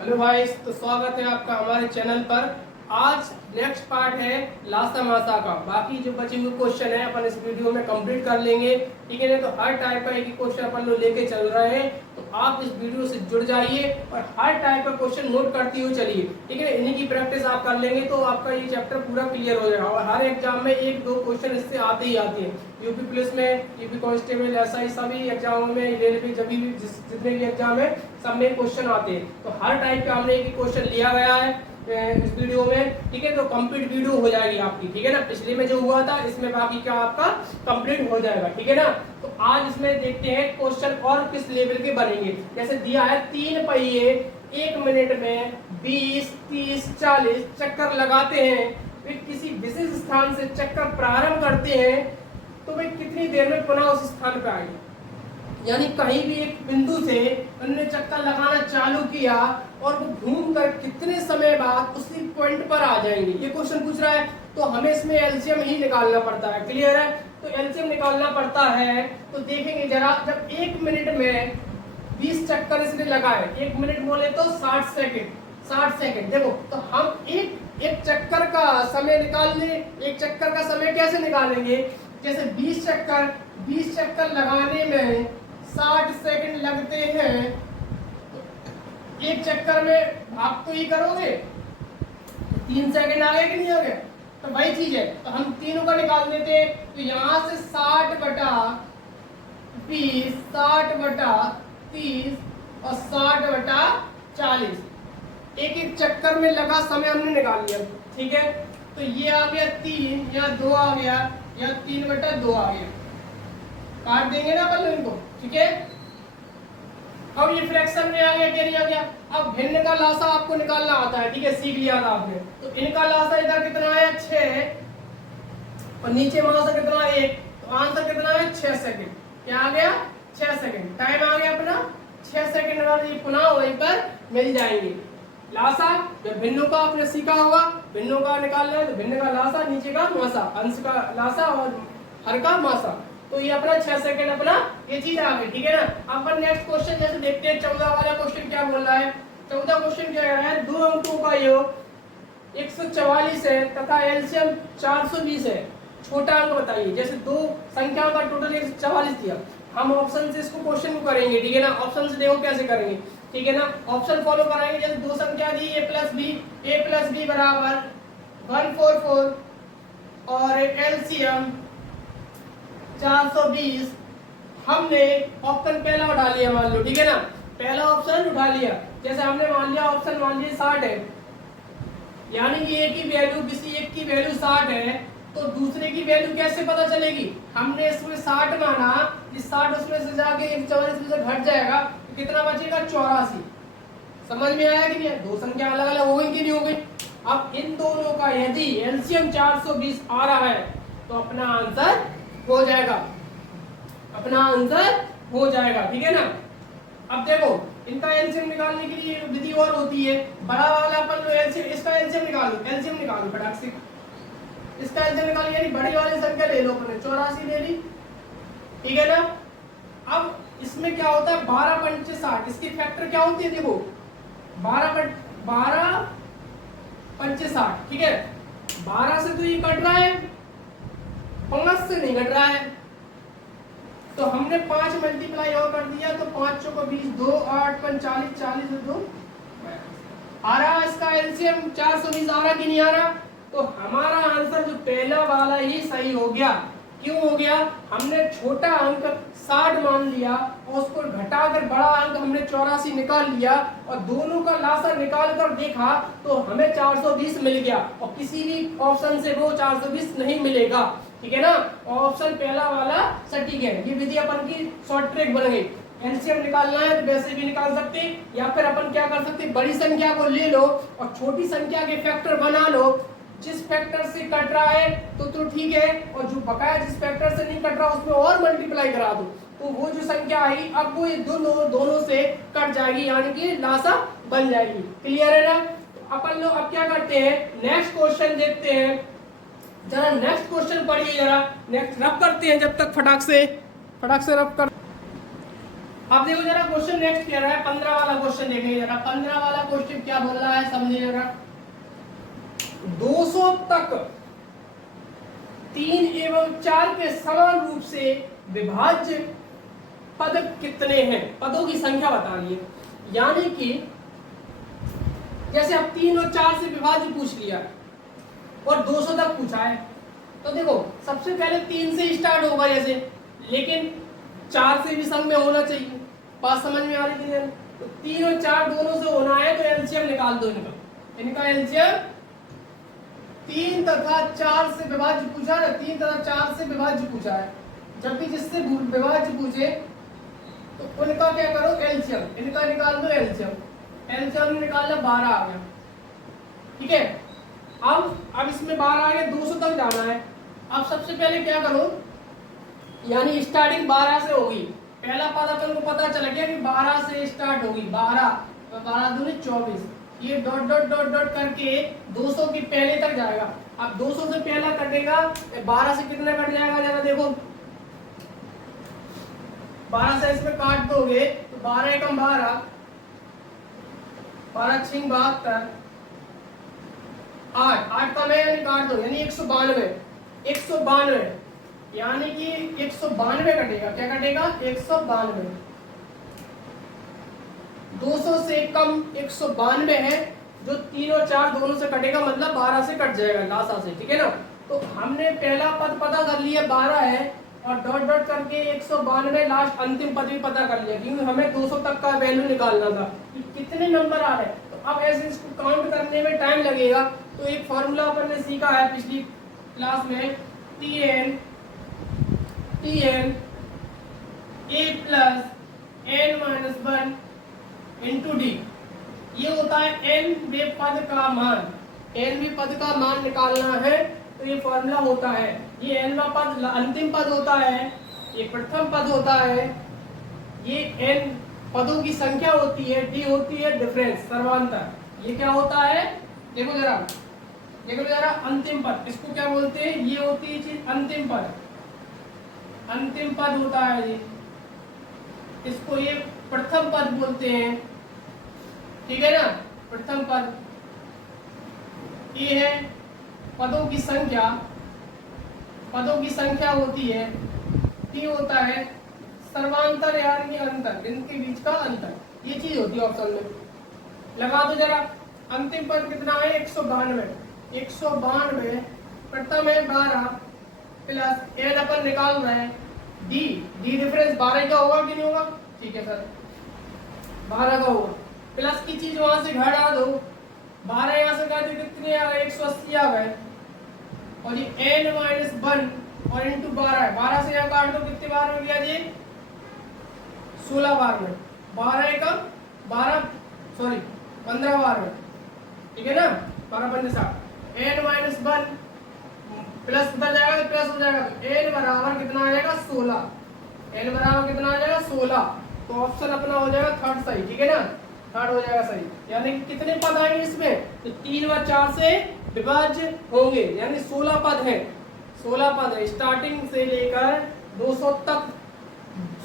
Hello भाई, तो स्वागत है आपका हमारे चैनल पर। आज नेक्स्ट पार्ट है लासा मासा का। बाकी जो बचे हुए क्वेश्चन है अपन इस वीडियो में कंप्लीट कर लेंगे, ठीक है ना। तो हर टाइप का एक ही क्वेश्चन अपन लोग लेके चल रहे हैं, तो आप इस वीडियो से जुड़ जाइए और हर टाइप का क्वेश्चन नोट करते हुए चलिए, ठीक है। इन्हीं की प्रैक्टिस आप कर लेंगे तो आपका ये चैप्टर पूरा क्लियर हो जाएगा। और हर एग्जाम में एक दो क्वेश्चन इससे आते ही आते हैं। यूपी पुलिस में, यूपी कांस्टेबल, ऐसा ही सभी एग्जामों में, रेलवे, जब भी जितने भी एग्जाम है सब में क्वेश्चन आते हैं। तो हर टाइप का हमने एक क्वेश्चन लिया गया है इस वीडियो में, ठीक है। तो कंप्लीट वीडियो हो जाएगी आपकी, ठीक है ना। पिछले में जो हुआ था इसमें बाकी का आपका कंप्लीट हो जाएगा, ठीक है ना। तो आज इसमें देखते हैं क्वेश्चन और किस लेवल के बनेंगे। जैसे दिया है 3 पहिए 1 मिनट में 20, 30, 40 चक्कर लगाते हैं। वे किसी विशेष स्थान से चक्कर प्रारंभ करते हैं तो वे कितनी देर में पुनः उस स्थान पर आएंगे। यानी कहीं भी एक बिंदु से उन्होंने चक्कर लगाना चालू किया और वो घूम कर कितने समय बाद उसी पॉइंट पर आ जाएंगे, ये क्वेश्चन पूछ रहा है। तो हमें इसमें एलसीएम ही निकालना पड़ता है, क्लियर है। तो एलसीएम निकालना पड़ता है तो देखेंगे जरा, जब 1 मिनट में 20 चक्कर इसने लगाए, 1 मिनट बोले तो 60 सेकेंड, 60 सेकेंड। देखो तो हम एक चक्कर का समय निकाल ले। एक चक्कर का समय कैसे निकालेंगे, जैसे 20 चक्कर लगाने में 60 सेकंड लगते हैं, तो एक चक्कर में भाग तो ही करोगे, 3 सेकंड आ गए कि नहीं आ गए। तो वही चीज है, तो हम तीनों का निकाल देते हैं। तो यहां से 60/20, 60/30 और 60/40, एक एक चक्कर में लगा समय हमने निकाल लिया, ठीक है। तो ये आ गया 3, यहाँ 2 आ गया, यहाँ 3/2 आ गया। काट देंगे ना अपन इनको, ठीक है। अब ये फ्रैक्शन में आ गया, क्या नहीं आ गया। अब भिन्न का लासा आपको निकालना आता है, ठीक है, सीख लिया था आपने। तो इनका लासा इधर कितना आया 6 और नीचे मासा कितना 1, तो आंसर कितना है 6 सेकंड। क्या आ गया 6 सेकंड। टाइम आ गया अपना 6 सेकंड बाद ये पुनः वहीं पर मिल जाएंगे। लासा जब भिन्नों का आपने सीखा होगा, भिन्नों का निकालना है तो भिन्न का लासा, नीचे का मासा, अंश का लासा और हर का मासा। तो ये अपना 6 सेकंड अपना ये चीज आ गई, ठीक है ना। अपन नेक्स्ट क्वेश्चन जैसे देखते हैं 14 वाला क्वेश्चन क्या बोल रहा है। 14 क्वेश्चन क्या कह रहा है, 2 अंकों का योग 144 है तथा एलसीएम 420 है, छोटा अंक बताइए। जैसे दो संख्याओं का टोटल 144 दिया, हम ऑप्शन से इसको क्वेश्चन को करेंगे, ठीक है ना। ऑप्शन से देखो कैसे करेंगे, ठीक है ना। ऑप्शन फॉलो कराएंगे। जैसे दो संख्या दी a प्लस बी बराबर 144 और एलसीएम 420। हमने ऑप्शन पहला उठा लिया, मान लो, ठीक है ना। पहला ऑप्शन उठा लिया, जैसे हमने मान लिया ऑप्शन मान लिया 60 है, यानी कि एक की वैल्यू, किसी एक की वैल्यू 60 है, तो दूसरे की वैल्यू कैसे पता चलेगी। हमने इसमें 60 माना, इस 60 उसमें से जाके 144 में से घट जाएगा तो कितना बचेगा 84। समझ में आया कि नहीं। दो संख्या अलग अलग हो गई कि नहीं हो गई। अब इन दोनों का यदि एलसीएम 420 आ रहा है तो अपना आंसर हो जाएगा, अपना आंसर हो जाएगा, ठीक है ना। अब देखो इनका एलसीएम निकालने के लिए विधि और होती है। बड़ा वाला अपन लो एलसीएम, इसका एलसीएम निकालो फटाक से, इसका एलसीएम निकालो, यानी बड़ी वाली संख्या ले लो, अपने 84 ले ली, ठीक है ना। अब इसमें क्या होता है 12 पंचे 60, इसकी फैक्टर क्या होती है, देखो 12 पंचे 60, ठीक है। 12 से तो ये कट रहा है, 5 से नहीं घट रहा है, तो हमने 5 मल्टीप्लाई और कर दिया, तो 5 चौको 20, 2 8 45, 40 2 आ रहा। इसका एलसीएम 420 आ रहा कि नहीं आ रहा। तो हमारा आंसर जो पहला वाला ही सही हो गया। क्यों हो गया, हमने छोटा अंक 60 मान लिया और उसको घटाकर बड़ा अंक हमने 84 निकाल लिया और दोनों का लासा निकाल कर देखा तो हमें 420 मिल गया। और किसी भी ऑप्शन से वो 420 नहीं मिलेगा, ठीक है ना। ऑप्शन पहला वाला सटीक है। ये विधि अपन की शॉर्ट ट्रिक बन गई। एलसीएम निकालना है तो वैसे भी निकाल सकते, या फिर अपन क्या कर सकते, बड़ी संख्या को ले लो और छोटी संख्या के फैक्टर बना लो। जिस फैक्टर से कट रहा है तो ठीक है, और जो बकाया जिस फैक्टर से नहीं कट रहा उसमें और मल्टीप्लाई करा दो, तो वो जो संख्या आई अब वो दोनों से कट जाएगी, यानी कि लासा बन जाएगी। क्लियर है ना। तो अपन लोग अब क्या करते हैं, नेक्स्ट क्वेश्चन देखते हैं। जरा नेक्स्ट क्वेश्चन पढ़िए, जरा नेक्स्ट रब करते हैं जब तक फटाक से रब कर। अब देखो जरा क्वेश्चन नेक्स्ट कह रहा है 15 वाला क्वेश्चन देखेंगे जरा 15 वाला क्वेश्चन क्या बोल रहा है समझिए जरा 200 तक 3 एवं 4 के समान रूप से विभाज्य पद कितने हैं पदों की संख्या बतानी है यानी कि जैसे अब 3 और 4 से विभाज्य पूछ लिया और 200 तक पूछा है तो देखो सबसे पहले 3 से स्टार्ट होगा जैसे लेकिन 4 से भी संग में होना चाहिए बात समझ में आ रही है तो 3 और 4 दोनों से होना है तो एलसीएम निकाल दो इनका एलसीएम 3 तथा 4 से विभाज्य पूछा है 3 तथा 4 से विभाज्य पूछा है जब भी जिससे विभाज्य पूछे तो उनका क्या करो एलसीएम इनका निकाल दो एलसीएम निकालना 12 आ गया ठीक है अब इसमें 12 आ गया 200 तक जाना है अब सबसे पहले क्या करो यानी स्टार्टिंग 12 से होगी पहला पद अपन को पता चला गया कि 12 से स्टार्ट होगी 12 दूनी 24 ये डॉट डॉट डॉट डॉट करके 200 की पहले तक जाएगा अब 200 से पहला कटेगा 12 से कितना कट जाएगा जरा देखो 12 से इसमें काट दोगे तो 12 एकम 12 12 छिंग 72 8 का मैं काट दो यानी 192 यानी कि 192 कटेगा क्या कटेगा 192 200 से कम 192 है जो 3 और 4 दोनों से कटेगा मतलब 12 से कट जाएगा लासा से ठीक है ना तो हमने पहला पद पता कर लिया 12 है और डॉट डॉट करके 192 लास्ट अंतिम पद भी पता कर लिया क्योंकि हमें 200 तक का वैल्यू निकालना था कि कितने नंबर आ रहे हैं तो अब ऐसे इसको काउंट करने में टाइम लगेगा तो एक फॉर्मूला अपन ने सीखा है पिछली क्लास में tn a plus n minus 1 into D ये होता है nवे पद का मान निकालना है तो ये फॉर्मूला होता है ये nवा पद अंतिम पद होता है ये प्रथम पद होता है ये n पदों की संख्या होती है डी होती है डिफरेंस सर्वांतर ये क्या होता है देखो जरा अंतिम पद इसको क्या बोलते हैं ये होती है चीज अंतिम पद होता है जी इसको ये प्रथम पद बोलते हैं ठीक है ना प्रथम पद ये है पदों की संख्या होती है टी होता है सर्वांतर यानी कि अंतर इनके बीच का अंतर ये चीज होती है ऑप्शन में लगा दो जरा अंतिम पद कितना है 192 प्रथम है 12 प्लस एन अपन निकाल रहे हैं डी डिफरेंस 12 का होगा कि नहीं होगा ठीक है सर 12 का होगा प्लस की चीज वहां से घटा दो 12 यहाँ से काटे कितने आ गए 180 आ गए और ये n माइनस 1 और इंटू 12 है 12 से यहाँ काट दो कितने बार में गया जी 16 बार में 15 बार में ठीक है ना 12 पंजे 7 n माइनस 1 प्लस उधर जाएगा तो प्लस हो जाएगा तो n बराबर कितना आ जाएगा 16 तो ऑप्शन अपना हो जाएगा थर्ड सही ठीक है ना थर्ड हो जाएगा सही यानी कि कितने पद आएंगे इसमें तो 3 व 4 से विभाज्य होंगे यानी 16 पद है स्टार्टिंग से लेकर 200 तक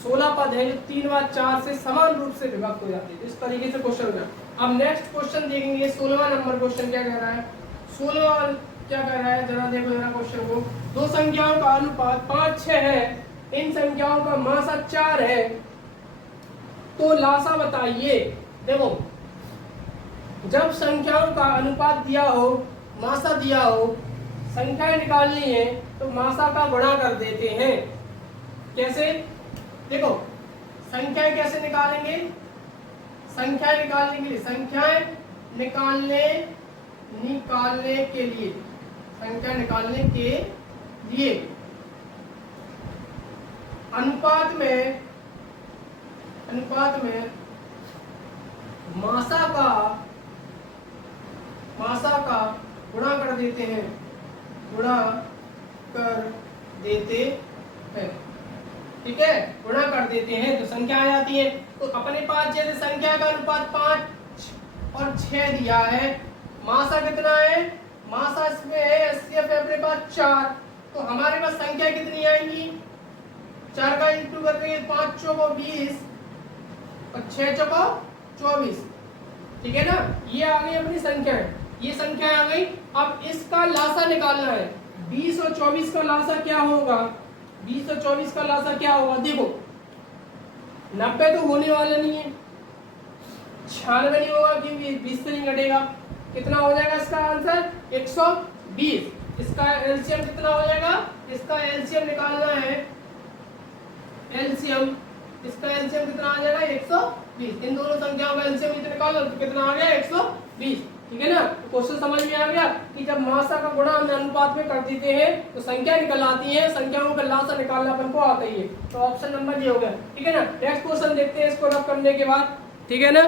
16 पद है जो 3 व 4 से समान रूप से विभक्त हो जाते हैं इस तरीके से क्वेश्चन है अब नेक्स्ट क्वेश्चन देखेंगे 16वां नंबर क्वेश्चन क्या कह रहा है 16वां क्या कह रहा है जरा देखो जरा क्वेश्चन को दो संख्याओं का अनुपात 5 6 है इन संख्याओं का मासा 4 है तो लासा बताइए देखो जब संख्याओं का अनुपात दिया हो मासा दिया हो संख्याएं निकालनी है तो मासा का गुणा कर देते हैं कैसे देखो संख्याएं कैसे निकालेंगे संख्याएं निकालने के लिए संख्या निकालने के लिए अनुपात में मासा का गुणा कर देते हैं ठीक है गुणा कर देते हैं तो संख्या आ जाती है तो अपने पास जैसे संख्या का अनुपात 5 और 6 दिया है मासा कितना है मासा इसमें है एचसीएफ अपने पास 4 तो हमारे पास संख्या कितनी आएंगी 4 का इंटू करके 5 चौको 20 और 6 चौका 24, ठीक है ना। ये आ गई अपनी संख्या है, ये संख्या आ गई। अब इसका लासा निकालना है। 20 और 24 का लासा क्या होगा, 20 और 24 का लासा क्या होगा, देखो 90 तो होने वाला नहीं है, 96 नहीं होगा क्योंकि 20 से नहीं घटेगा। कितना हो जाएगा इसका आंसर, 120। इसका एलसीएम कितना हो जाएगा, इसका एलसीएम निकालना है, एलसीएम, इसका एलसीएम कितना आ जाएगा, 120। इन दोनों संख्याओं का एलसीएम निकालो तो कितना आ गया, 120, ठीक है ना। तो क्वेश्चन समझ में आ गया कि जब मासा का गुणा हम अनुपात में कर देते हैं तो संख्या निकल आती है, संख्याओं का लासा निकालना अपन को आता ही है। तो ऑप्शन नंबर ये हो गया, ठीक है ना। नेक्स्ट क्वेश्चन देखते हैं इसको रब करने के बाद, ठीक है ना।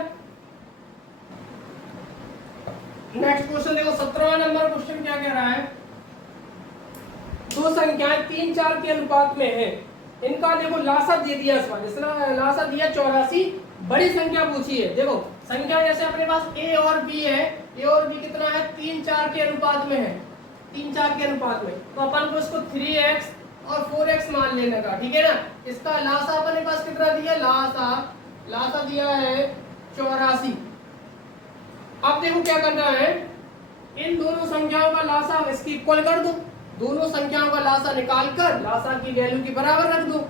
नेक्स्ट क्वेश्चन देखो 17वां नंबर क्वेश्चन क्या कह रहा है, दो संख्याएं 3 4 के अनुपात में है, इनका देखो लासा दे दिया, इस बार इसने लासा दिया 84, बड़ी संख्या पूछी है। देखो संख्या जैसे अपने पास a और b है, a और b कितना है, 3 4 के अनुपात में है, 3 4 के अनुपात में, तो अपन को इसको 3x और 4x मान लेने का, ठीक है ना। इसका लासा अपने पास कितना दिया, लासा दिया है 84। अब देखो क्या करना है, इन दोनों संख्याओं का लासा इसकी इक्वल कर दो, दोनों संख्याओं का लासा निकाल कर लासा की वैल्यू के बराबर रख दो,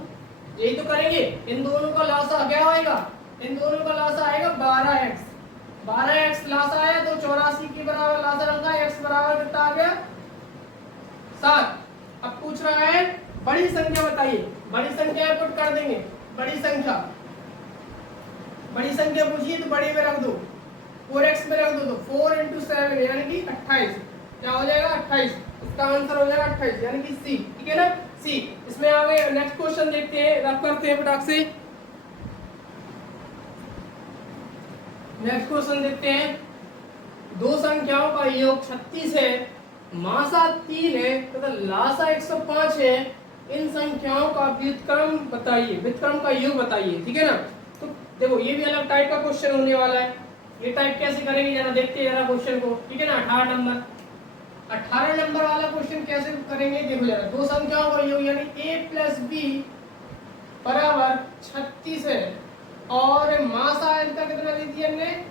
यही तो करेंगे। इन दोनों का लासा क्या आएगा, इन दोनों का लासा आएगा 12x, 12x लासा आया तो 84 के बराबर लासा रखा है, x बराबर कितना आ गया 7। अब पूछ रहा है बड़ी संख्या बताइए, बड़ी संख्या पुट कर देंगे, बड़ी संख्या पूछिए तो बड़ी में रख दो, 4x में रख दो तो 4 × 7 यानी कि 28, क्या हो जाएगा 28, इसका आंसर हो जाएगा 28 यानी कि सी, ठीक है ना, सी। इसमें आ गए। नेक्स्ट क्वेश्चन देखते हैं, रब करते हैं फटाक से। नेक्स्ट क्वेश्चन देखते हैं, दो संख्याओं का योग 36 है, मासा 3 है तथा लासा 105 है, इन संख्याओं का व्युत्क्रम बताइए, व्युत्क्रम का योग बताइए, ठीक है ना। तो देखो ये भी अलग टाइप का क्वेश्चन होने वाला है, ये टाइप कैसे करेंगे जरा देखते हैं जरा क्वेश्चन को, ठीक है ना। 18 नंबर वाला क्वेश्चन कैसे करेंगे देखो जरा। दो संख्याओं का योग यानी a + b बराबर 36 है और मासा इनका कितना दे दिया हमने,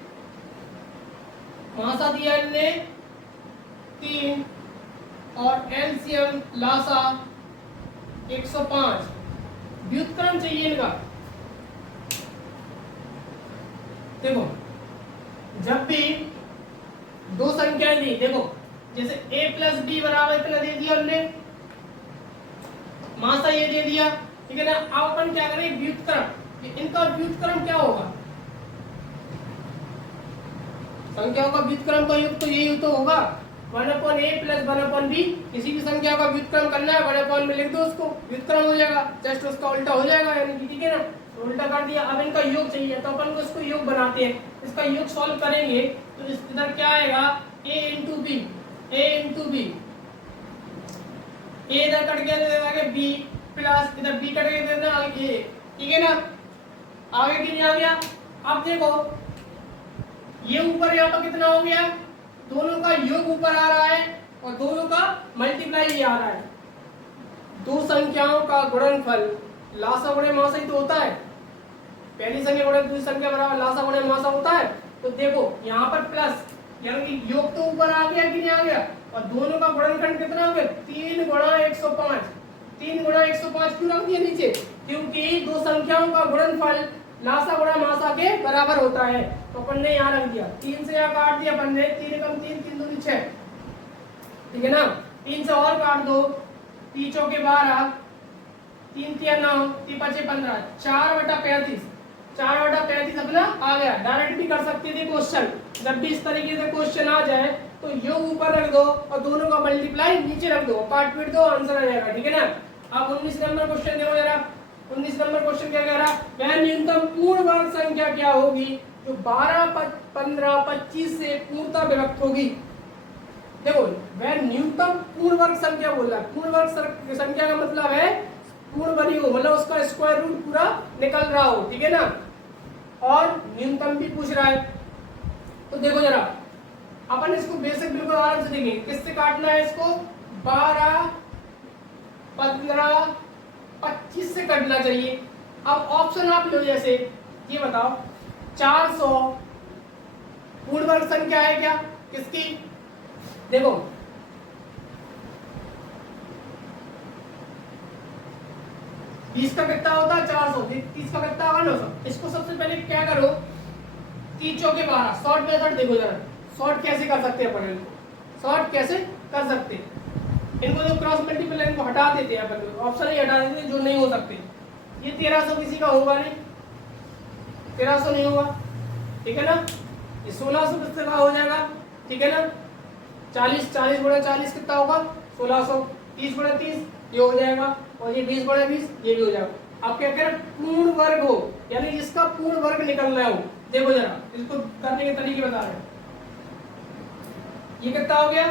मासा दिया हमने 3 और एलसीएम लासा 105, व्युत्क्रम चाहिए इनका। देखो जब भी दो संख्याएं दी, देखो जैसे a + b बराबर इतना दे दिया हमने, मासा ये दे दिया, ठीक है ना। अब अपन क्या करें, व्युत्क्रम, इनका व्युत्क्रम क्या होगा, संख्याओं का व्युत्क्रम का योग तो यही तो होगा 1/a + 1/b। किसी भी संख्या का व्युत्क्रम करना है 1/, में लिख दो, उसको व्युत्क्रम हो जाएगा, जस्ट उसका उल्टा हो जाएगा यानी कि, ठीक है ना। तो उल्टा कर दिया। अब इनका योग चाहिए तो अपन को इसको योग बनाते हैं, इसका योग सॉल्व करेंगे तो इधर क्या आएगा, a × b, a इधर कट गया तो देगा b प्लस इधर b कट गया तो देना a, ठीक है ना। आगे कि नहीं आ गया। अब देखो ये ऊपर यहाँ पर कितना हो गया, दोनों का योग ऊपर आ रहा है और दोनों का मल्टीप्लाई भी आ रहा है। दो संख्याओं का गुणनफल लासा गुणे मासा ही तो होता है, पहली संख्या गुणे दूसरी संख्या बराबर लासा गुणे मासा होता है। तो देखो यहाँ पर प्लस यानी कि योग तो ऊपर आ गया कि नहीं आ गया, और दोनों का गुणनखंड कितना हो गया 3 × 105, 3 × 105 क्यों रख दिया नीचे, क्योंकि दो संख्याओं का गुणनफल लासा गुणा मासा के बराबर होता है। तो अपन ने यहाँ रख दिया, 3 से यहाँ काट दिया अपन ने, 3 × 3 3 दूनी 6, ठीक है ना। 3 से और काट दो, 3 चौके 12, 3 तिया 9, 3 5 15, 4/35, 4/35 अपना आ गया। डायरेक्ट भी कर सकते थे क्वेश्चन, जब भी इस तरीके से क्वेश्चन आ जाए तो योग ऊपर रख दो और दोनों का मल्टीप्लाई नीचे रख दो, पार्ट पीट दो, आंसर आ जाएगा, ठीक है ना। अब 19 नंबर क्वेश्चन देखो जरा। 19 नंबर क्वेश्चन क्या कह रहा, वह न्यूनतम पूर्ण वर्ग संख्या क्या होगी जो 12, 15, 25 से पूर्णतः विभक्त होगी। देखो वह न्यूनतम पूर्ण वर्ग संख्या बोल रहा है, पूर्ण वर्ग संख्या का मतलब है पूर्ण बनी हो, मतलब उसका स्क्वायर रूट पूरा निकल रहा हो, ठीक है ना। और न्यूनतम भी पूछ रहा है। तो देखो जरा अपन इसको बेसिक बिल्कुल आराम से देखेंगे, किससे काटना है इसको, 12, 15, 25 से कटना चाहिए। अब ऑप्शन आप लो, जैसे ये बताओ 400 पूर्ण वर्ग संख्या है क्या किसकी? देखो 20 का कितना होता है 400, 30 का कितना होगा 900। इसको सबसे पहले क्या करो, 3 चौके 12 शॉर्ट मेथड देखो जरा, शॉर्ट कैसे कर सकते हैं अपन इनको, शॉर्ट कैसे कर सकते हैं इनको, जो क्रॉस मल्टीप्लाई इनको हटा देते हैं अपन, ऑप्शन ही हटा देते हैं जो नहीं हो सकते। ये 1300 किसी का होगा नहीं, 1300 नहीं होगा, ठीक है ना। ये 1600 किससे का हो जाएगा, ठीक है ना। 40 40 गुणा 40 कितना होगा 1600, 30 गुणा 30 ये हो जाएगा, और ये 20 गुणा 20 ये भी हो जाएगा। आप क्या कह रहे हैं, पूर्ण वर्ग हो, यानी जिसका पूर्ण वर्ग निकल रहा हो। देखो जरा इसको करने के तरीके बता रहे हैं। ये कितना हो गया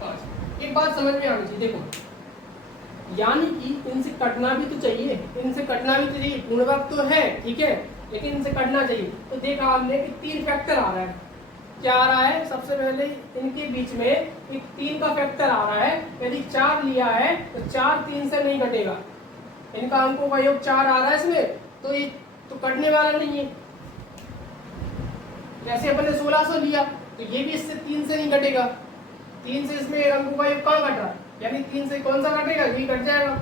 5। एक बात समझ में आनी चाहिए, देखो यानी कि इनसे कटना भी तो चाहिए, इनसे कटना भी तो चाहिए, पूर्ण वर्ग तो है ठीक है, लेकिन इनसे कटना चाहिए। तो देखा हमने कि 3 फैक्टर आ रहा है, क्या आ रहा है, सबसे पहले इनके बीच में एक 3 का फैक्टर आ रहा है। यदि 4 लिया है तो 4 3 से नहीं कटेगा, इनका अंकों का योग 4 आ रहा है इसमें, तो ये तो कटने वाला नहीं है। जैसे अपन ने 1600 लिया तो ये भी इससे 3 से नहीं कटेगा, 3 से इसमें अंकों का योग कहाँ कट रहा है, यानी 3 से कौन सा कटेगा, ये कट जाएगा।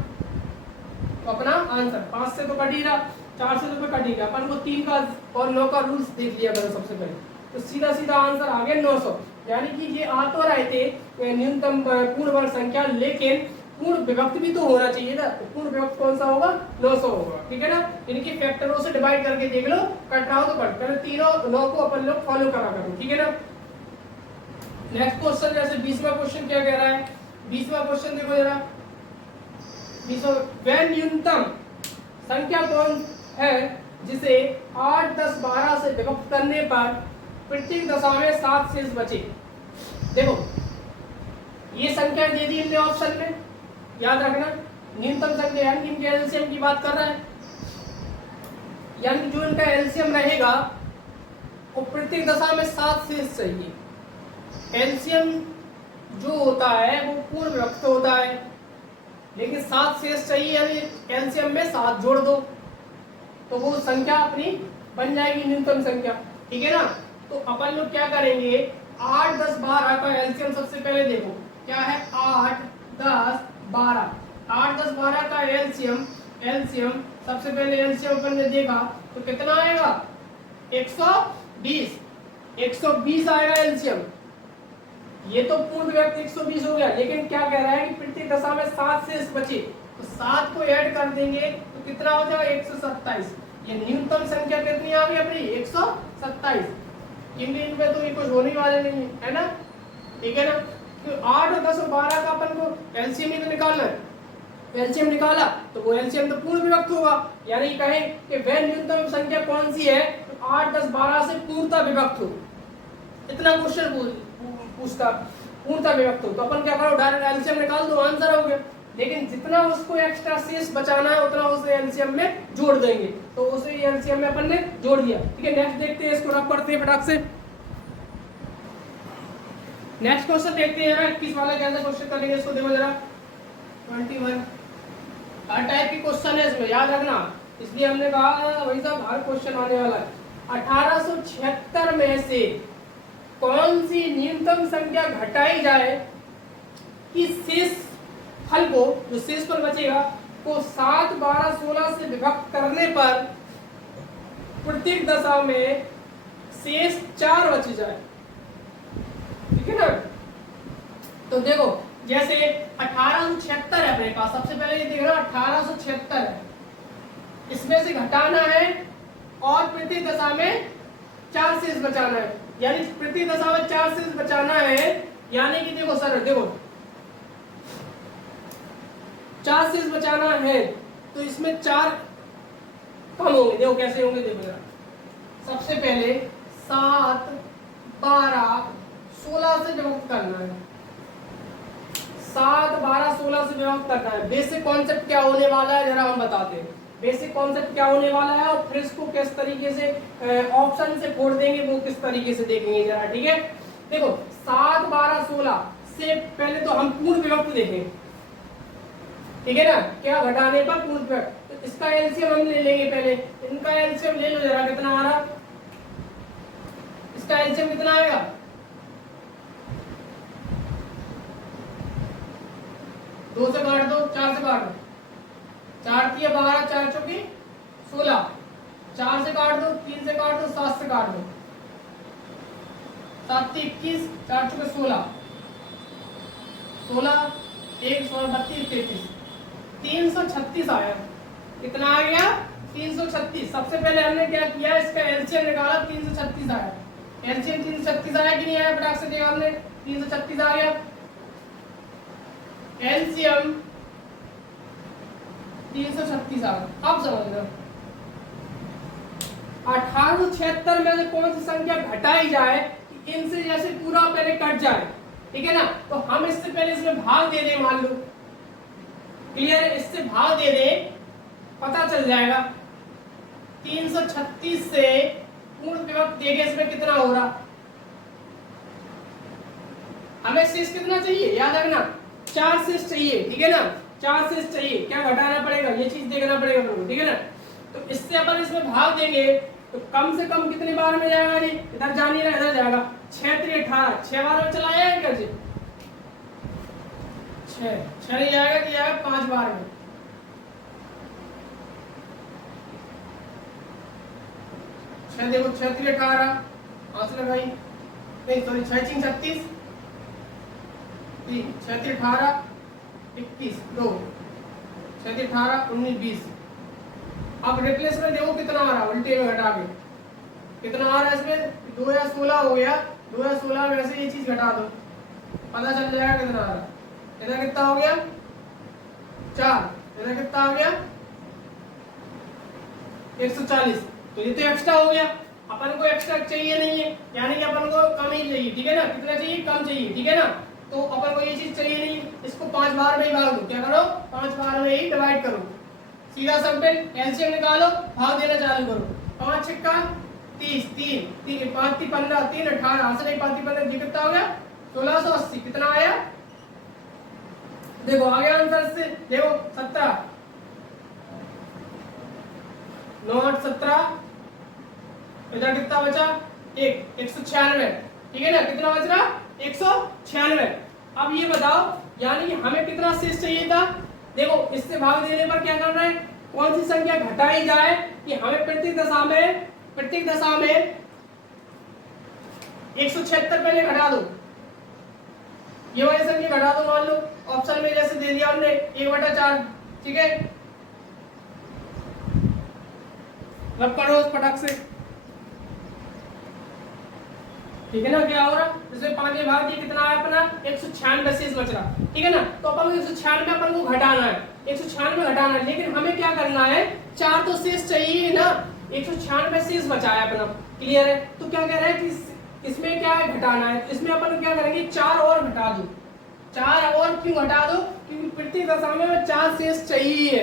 तो अपना आंसर 5 से तो कट ही रहा, 4 से तो कट ही रहा, अपन को 3 का और 9 का रूल्स देख लिया करो सबसे पहले, तो सीधा सीधा आंसर आ गया 900। यानी कि ये आ तो रहे थे न्यूनतम पूर्ण वर्ग संख्या, लेकिन पूर्ण विभक्त भी तो होना चाहिए ना, तो पूर्ण विभक्त कौन सा होगा 900 होगा, ठीक है ना। इनके फैक्टरों से डिवाइड करके देख लो, कट रहा हो तो कट, पहले तीनों 9 को अपन लोग फॉलो करा करो, ठीक है ना। नेक्स्ट क्वेश्चन, जैसे 20वां क्वेश्चन क्या कह रहा है, 20वां क्वेश्चन देखो जरा, 20वां, वह न्यूनतम संख्या कौन है जिसे 8 10 12 से विभक्त करने पर प्रत्येक दशा में 7 शेष बचे। देखो ये संख्या दे दी इनने ऑप्शन में, याद रखना न्यूनतम संख्या यानी इनके एलसीएम की बात कर रहा है, यानी जो इनका एलसीएम रहेगा वो प्रत्येक दशा में 7 शेष चाहिए। एलसीएम जो होता है वो पूर्ण विभक्त होता है, लेकिन 7 शेष चाहिए, यानी एलसीएम में 7 जोड़ दो तो वो संख्या अपनी बन जाएगी न्यूनतम संख्या, ठीक है ना। तो अपन लोग क्या करेंगे, 8 10 12 का एलसीएम सबसे पहले देखो क्या है, 8 10 12, 8 10 12 का एलसीएम सबसे पहले एलसीएम अपन ने देखा तो कितना आएगा 120 आएगा एलसीएम। ये तो पूर्ण विभक्त 120 हो गया, लेकिन क्या कह रहा है कि प्रत्येक दशा में 7 शेष बचे, तो 7 को ऐड कर देंगे तो कितना हो जाएगा 127। ये न्यूनतम संख्या कितनी आ गई अपनी 127। इनमें तो ये कुछ होने वाले नहीं है ना, ठीक है ना। तो 8 और 10 और 12 का अपन को एलसीएम ही तो निकालना है, एलसीएम निकाला तो वो एलसीएम तो पूर्ण विभक्त होगा, यानी कहें कि वह न्यूनतम संख्या कौन सी है तो 8 10 12 से पूर्णतः विभक्त हो। इतना क्वेश्चन पूछता पूर्णतः विभक्त हो तो अपन क्या करो, डायरेक्ट एलसीएम निकाल दो, आंसर हो गया। लेकिन जितना उसको एक्स्ट्रा शेष बचाना है उतना उसे एलसीएम में जोड़ देंगे, तो उसे एलसीएम में अपन ने जोड़ दिया, ठीक है। नेक्स्ट देखते हैं, इसको रख पढ़ते हैं फटाक से। नेक्स्ट क्वेश्चन देखते हैं जरा, 21 वाला कैसे क्वेश्चन करेंगे इसको देखो जरा। 21 हर टाइप की क्वेश्चन है इसमें, याद रखना, इसलिए हमने कहा वही सब हर क्वेश्चन आने वाला है। 1876 में से कौन सी न्यूनतम संख्या घटाई जाए कि शेष फल को, जो शेष फल बचेगा को 7 12 16 से विभक्त करने पर प्रत्येक दशा में शेष 4 बच जाए, ठीक है ना। तो देखो जैसे 1876 है अपने पास, सबसे पहले ये देख रहा 1876 है, इसमें से घटाना है और प्रत्येक दशा में 4 शेष बचाना है, यानी प्रत्येक दशा में 4 शेष बचाना है, यानी कि देखो सर देखो 4 शेष बचाना है तो इसमें 4 कम होंगे, देखो कैसे होंगे देखो जरा। सबसे पहले 7 12 16 से विभक्त करना है, 7 12 16 से विभक्त करना है। बेसिक कॉन्सेप्ट क्या होने वाला है जरा हम बताते हैं, बेसिक कॉन्सेप्ट क्या होने वाला है और फिर इसको किस तरीके से ऑप्शन से फोड़ देंगे वो किस तरीके से देखेंगे जरा, ठीक है। देखो 7 12 16 से पहले तो हम पूर्ण विभक्त देखेंगे, ठीक है ना, क्या घटाने पर पूर्ण विभक्त, तो इसका एलसीएम हम ले लेंगे पहले। इनका एलसीएम ले लो जरा, कितना आ रहा, इसका एलसीएम कितना आएगा, 2 से काट दो, 4 से काट दो, 4 की 12, 4 चौकी 16, 4 से काट दो, 3 से काट दो, 7 से काट दो, 7 की 21, 4 चौके 16, 16 1 16 32 33, 336 आया। कितना आ गया, 336। सबसे पहले हमने क्या किया, इसका एलसीएम निकाला, 336 आया। एलसीएम 336 आया कि नहीं आया, फटाक से देखा हमने, 336 आ गया। एलसीएम 336 आ गया। अब समझ लो 1876 में से कौन सी संख्या घटाई जाए कि इनसे जैसे पूरा पहले कट जाए, ठीक है ना। तो हम इससे पहले इसमें भाग दे दें, मान लो, क्लियर है, इससे भाग दे दें, पता चल जाएगा। 336 से पूर्ण विभक्त देंगे, इसमें कितना हो रहा, हमें शेष कितना चाहिए, याद रखना 4 शेष चाहिए, ठीक है ना, 4 शेष चाहिए। क्या घटाना पड़ेगा, ये चीज देखना पड़ेगा आपको, ठीक है ना। तो इससे अपन इसमें भाग देंगे तो कम से कम कितने बार में जाएगा, जी इधर जा नहीं रहा, इधर जाएगा। 6 3 18, 6 बार में चला जाएगा क्या जी, 6 नहीं जाएगा कि जाएगा 5 बार में। 6 देखो, 6 3 18, 5 लगाई, नहीं सॉरी, 6 3 36, 3 6 3 18 21 2, 6 3 18 19 20। अब रिप्लेस में देखो कितना आ रहा, उल्टे में घटा के कितना आ रहा है, इसमें 2 या 16 हो गया, 2 या 16 में से ये चीज घटा दो, पता चल जाएगा कितना आ रहा। इधर कितना हो गया 4, इधर कितना आ गया 140। तो ये तो एक्स्ट्रा हो गया, अपन को एक्स्ट्रा चाहिए नहीं है, यानी कि अपन को कम ही चाहिए, ठीक है ना। कितना चाहिए, कम चाहिए, ठीक है ना। तो अपन को ये चीज चाहिए नहीं, इसको 5 बार में ही भाग दो, क्या करो 5 बार में ही डिवाइड करो, सीधा सिंपल एलसीएम निकालो, भाग देना चालू करो। 5 छक्का 30, 3 5 3 15, 3 18 से नहीं 5 3 15, ये कितना हो गया 1680। कितना आया, देखो आ गया आंसर से, देखो 17 9 8 17, इधर कितना बचा 196, ठीक है ना। कितना बच रहा 196। अब ये बताओ, यानी कि हमें कितना शेष चाहिए था, देखो इससे भाग देने पर क्या करना है, कौन सी संख्या घटाई जाए कि हमें प्रत्येक दशा में 176 पहले घटा दो, ये वाली संख्या घटा दो। मान लो ऑप्शन में जैसे दे दिया हमने 1/4, ठीक है, रब करो उस फटक से, ठीक है ना। क्या हो रहा, इसमें 5 में भाग दिया, कितना आया अपना 196 शेष बच रहा, ठीक है ना। तो अपन को 196 अपन को घटाना है, 196 घटाना है, लेकिन हमें क्या करना है, 4 तो शेष चाहिए ना, 196 शेष बचाया अपना, क्लियर है। तो क्या कह रहा है कि इसमें क्या है, घटाना है। इसमें अपन क्या करेंगे, 4 और घटा दो। 4 और क्यों घटा दो, क्योंकि प्रत्येक दशा में 4 शेष चाहिए,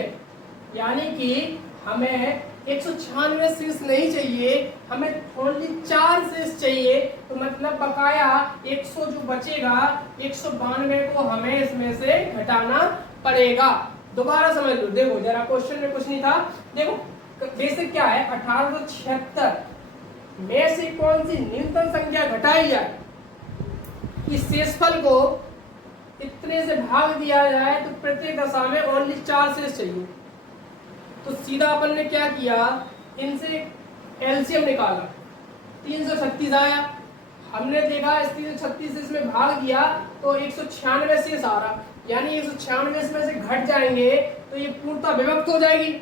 यानी कि हमें 196 शेष नहीं चाहिए, हमें ओनली 4 शेष चाहिए। तो मतलब बकाया 100 जो बचेगा, 192 को हमें इसमें से घटाना पड़ेगा। दोबारा समझ लो, देखो जरा क्वेश्चन में कुछ नहीं था, देखो बेसिक क्या है, 1876 में से कौन सी न्यूनतम संख्या घटाई जाए कि शेषफल को इतने से भाग दिया जाए, तो प्रत्येक दशा में ओनली 4 शेष चाहिए। तो सीधा अपन ने क्या किया, इनसे एलसीएम निकाला, 336 आया। हमने देखा इस 336 से इसमें भाग दिया तो 196 शेष आ रहा, यानी 196 में से घट जाएंगे तो ये पूर्णतः विभक्त हो जाएगी।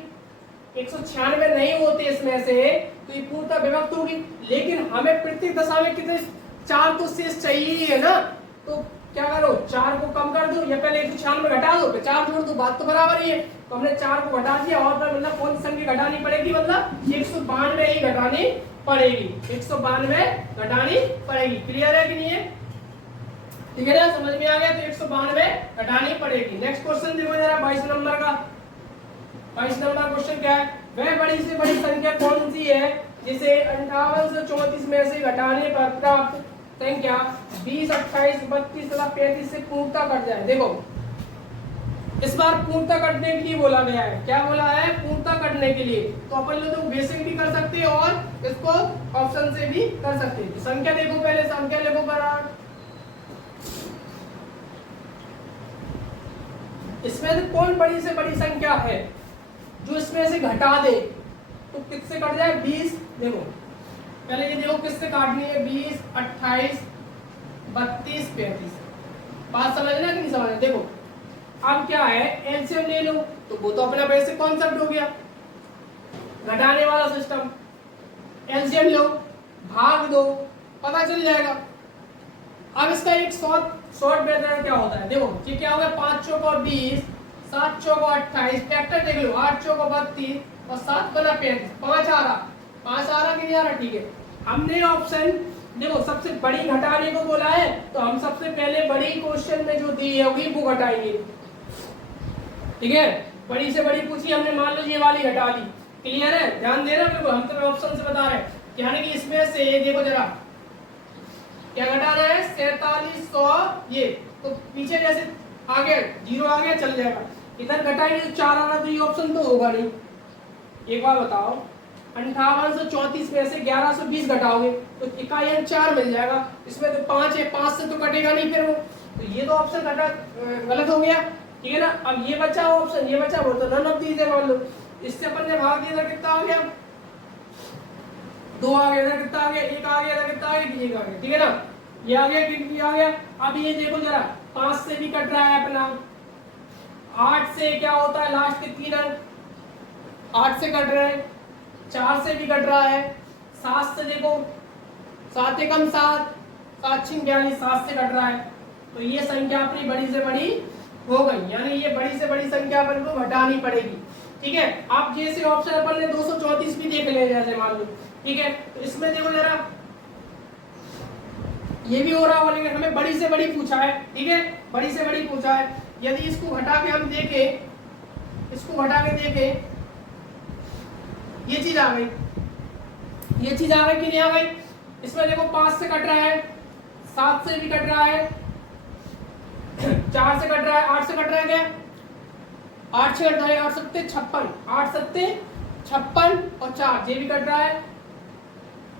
196 नहीं होते इसमें से तो ये पूर्णतः विभक्त होगी, लेकिन हमें प्रत्येक दशा में कितने 4 तो शेष चाहिए है ना। तो क्या करो, 4 को कम कर दो, या पहले 196 घटा दो, 4 जोड़ दो, बात तो बराबर ही है। तो हमने 4 को घटा दिया, और मतलब कौन सी संख्या घटानी पड़ेगी, मतलब 192 ही घटानी पड़ेगी, 192 घटानी पड़ेगी। क्लियर है कि नहीं है, ठीक है ना, समझ में आ गया। तो 192 घटानी पड़ेगी। नेक्स्ट क्वेश्चन देखो जरा 22 नंबर का। 22 नंबर क्वेश्चन क्या है, वह बड़ी से बड़ी संख्या कौन सी है जिसे 58 से 34 में से घटाने पर प्राप्त संख्या 20 28 32 तथा 35 से पूर्णतः कट जाए। देखो इस बार पूर्णता करने के लिए बोला गया है। क्या बोला है? पूर्णता करने के लिए। तो अपन लोग तो बेसिक भी कर सकते हैं और इसको ऑप्शन से भी कर सकते हैं। तो संख्या देखो, पहले संख्या लिखो बराबर। इसमें से कौन बड़ी से बड़ी संख्या है जो इसमें से घटा दे? तो किससे कट जाए? 20। देखो पहले ये देखो किससे काटनी है? 20, 28, 32, 35। बात समझना कि नहीं समझना? देखो अब क्या है, एलसीएम ले लो, तो वो तो अपना बेसिक कॉन्सेप्ट हो गया, घटाने वाला सिस्टम। एलसीएम लो, भाग दो, पता चल जाएगा। अब इसका एक शॉर्ट मेथड क्या होता है? देखो ये क्या होगा, 5 चौको 20, 7 चौको 28, फैक्टर देख लो, 8 चौको 32 और 7 बना 35, 5 आ रहा, 5 आ रहा कि नहीं आ रहा? ठीक है, हमने ऑप्शन देखो सबसे बड़ी घटाने को बोला है, तो हम सबसे पहले बड़ी क्वेश्चन में जो दी होगी वो घटाएंगे। ठीक है, बड़ी से बड़ी पूछी हमने, मान लो ये वाली घटा दी। क्लियर है? ध्यान देना बिल्कुल, हम तो ऑप्शन से बता रहे हैं। यानी कि इसमें से ये देखो जरा क्या घटाना है, 4700। ये तो पीछे जैसे आगे 0 आ गया चल जाएगा, इधर घटाएंगे तो 4 आ रहा, तो ये ऑप्शन तो होगा नहीं। एक बार बताओ, 5834 में से 1120 घटाओगे तो इकाई 4 मिल जाएगा। इसमें तो 5 है, 5 से तो कटेगा नहीं फिर वो, तो ये तो ऑप्शन घटा गलत हो गया। ठीक है ना? अब ये बचा ऑप्शन, ये बचा वो तो नन ऑफ दीज है। मान लो इससे अपन ने भाग दिया था, कितना आ गया? 2 आ गया था, कितना आ गया? 1 आ गया था, कितना आ गया? 1 आ गया। ठीक है ना? ये आ गया कि आ गया। अब ये देखो जरा, 5 से भी कट रहा है अपना, 8 से क्या होता है लास्ट के 3 अंक, 8 से कट रहे हैं, 4 से भी कट रहा है, 7 से देखो, 7 एकम 7, 7 छिंग 42, 7 से कट रहा है। तो ये संख्या अपनी बड़ी से बड़ी हो गई, यानी ये बड़ी से बड़ी संख्या अपन को घटानी पड़ेगी। ठीक है, आप जैसे ऑप्शन अपन ने 234 भी देख ले जैसे मान लो। ठीक है, तो इसमें देखो जरा ये भी हो रहा होगा, लेकिन हमें बड़ी से बड़ी पूछा है। ठीक है, बड़ी से बड़ी पूछा है। यदि इसको घटा के हम देखें, इसको घटा के देखें, ये चीज आ गई, ये चीज आ गई कि नहीं आ गई? इसमें देखो 5 से कट रहा है, 7 से भी कट रहा है, 4 से कट रहा है, 8 से कट रहा है, क्या 8 से कट रहा है, 8 सत्ते 56, 8 सत्ते 56 और 4 ये भी कट रहा है,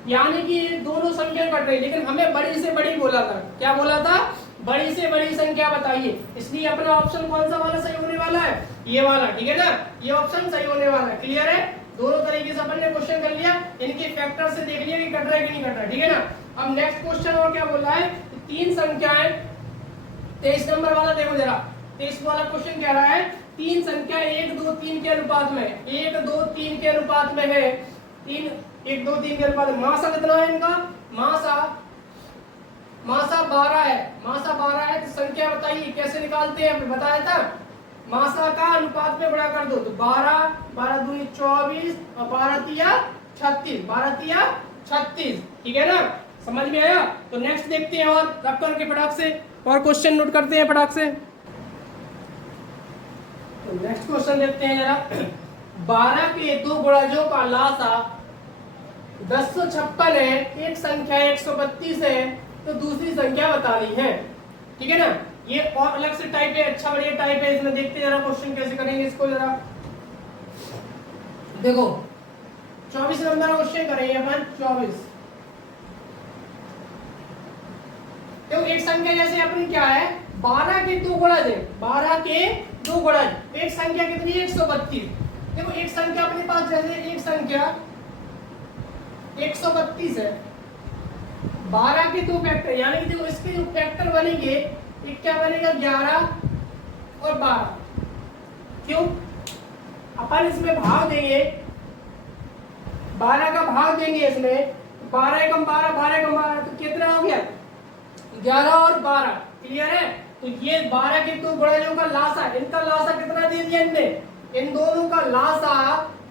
यानी कि दोनों संख्या कट रही है। लेकिन हमें बड़ी से बड़ी बोला था। क्या बोला था? बड़ी से बड़ी संख्या बताइए। इसलिए अपना ऑप्शन कौन सा वाला सही होने वाला है? ये वाला। ठीक है ना? ये ऑप्शन सही होने वाला है। क्लियर है? दोनों तरीके से अपन ने क्वेश्चन कर लिया, इनके फैक्टर से देख लिया कि कट रहा है कि नहीं कट रहा है। ठीक है ना? अब नेक्स्ट क्वेश्चन और क्या बोल रहा है, 3 संख्याएं, 23 नंबर वाला देखो जरा, 23 वाला क्वेश्चन कह रहा है 3 संख्या 1 2 3 के अनुपात में, 1 2 3 के अनुपात में है। 3 1 2 3 के अनुपात में मासा कितना है इनका? मासा 12 है। मासा 12 है, तो संख्या बताइए कैसे निकालते हैं? बताया था, मासा का अनुपात में बड़ा कर दो, तो 12 12 दूनी 24 और 12 तिया 36, 12 तिया 36। ठीक है ना? समझ में आया? तो नेक्स्ट देखते हैं और रब करके फटाक से और क्वेश्चन नोट करते हैं फटाक से। तो नेक्स्ट क्वेश्चन देखते हैं जरा, 12 के दो गुणजों का लासा 1056 है, एक संख्या 132 है, तो दूसरी संख्या बतानी है। ठीक है ना? ये और अलग से टाइप है, अच्छा बढ़िया टाइप है। इसमें देखते हैं जरा क्वेश्चन कैसे करेंगे इसको। जरा देखो 24 नंबर क्वेश्चन करेंगे अपन। 24 तो एक संख्या जैसे अपनी क्या है, 12 के दो गुणज है, 12 के दो गुणज, एक संख्या कितनी है? 132। देखो एक संख्या अपने पास जैसे एक संख्या 132 है, 12 के दो फैक्टर, यानी कि देखो इसके जो फैक्टर बनेंगे, एक क्या बनेगा 11 और 12। क्यों? अपन इसमें भाग देंगे, 12 का भाग देंगे इसमें, 12 एकम 12, 12 एकम 12, तो कितना हो गया? 11 और 12। क्लियर है? तो ये 12 के दो गुणजों का लासा, इनका लासा कितना दे दिया इनने? इन दोनों का लासा,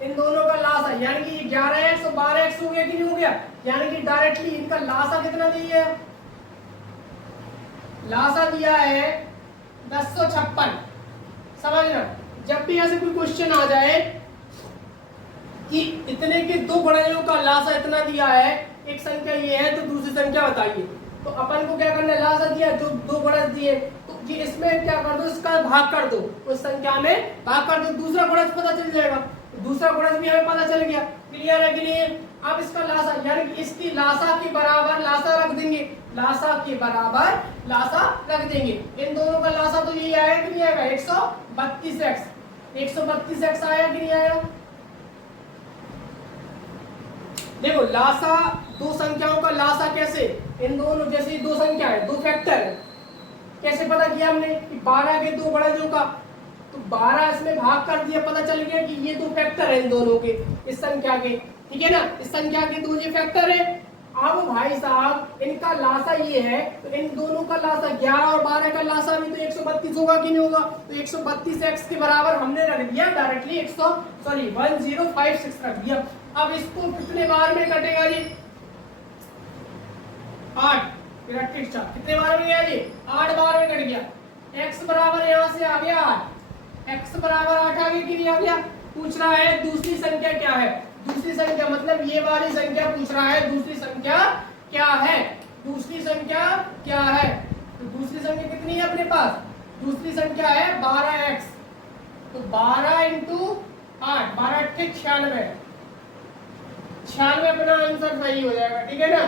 इन दोनों का लासा, यानी कि 11x और 12x हो गया कि नहीं हो गया? यानी कि डायरेक्टली इनका लासा कितना दिया है? लासा दिया है 1056। समझना, जब भी ऐसे कोई क्वेश्चन आ जाए कि इतने के दो गुणजों का लासा इतना दिया है, एक संख्या ये है तो दूसरी संख्या बताइए, तो अपन को क्या करना है? लासा दिया, जो दो गुणज दिए, तो जी इसमें क्या कर दो, इसका भाग कर दो, उस संख्या में भाग कर दो, दूसरा गुणज पता चल जाएगा, दूसरा गुणज भी हमें पता चल गया। क्लियर है कि नहीं? अब इसका लासा यानी कि इसकी लासा के बराबर लासा रख देंगे, लासा के बराबर लासा रख देंगे। इन दोनों का लासा तो यही आएगा कि नहीं आएगा, 132x, 132x आया कि नहीं आया? देखो लासा, दो संख्याओं का लासा कैसे, इन दोनों जैसे दो संख्या है, दो फैक्टर है, कैसे पता किया हमने कि 12 के दो गुणजों का, तो 12 इसमें भाग कर दिया, पता चल गया कि ये दो फैक्टर है इन दोनों के, इस संख्या के, ठीक है ना, इस संख्या के दो ये फैक्टर है। अब भाई साहब इनका लासा ये है, तो इन दोनों का लासा 11 और 12 का लासा भी तो 132 होगा कि नहीं होगा, तो 132x के बराबर हमने रख दिया डायरेक्टली 1056 रख दिया। अब इसको कितने बार में कटेगा ये, 8, कितने बार में गया ये, 8 बार में कट गया। x बराबर यहाँ से आ गया 8, x बराबर 8 आ गया कि नहीं आ गया? पूछ रहा है दूसरी संख्या क्या है, दूसरी संख्या मतलब ये वाली संख्या पूछ रहा है, दूसरी संख्या क्या है, दूसरी संख्या क्या है? तो दूसरी संख्या कितनी है अपने पास, दूसरी संख्या है 12x, तो 12 इंटू 8, 12 8 96, 96 अपना आंसर सही हो जाएगा, ठीक है ना।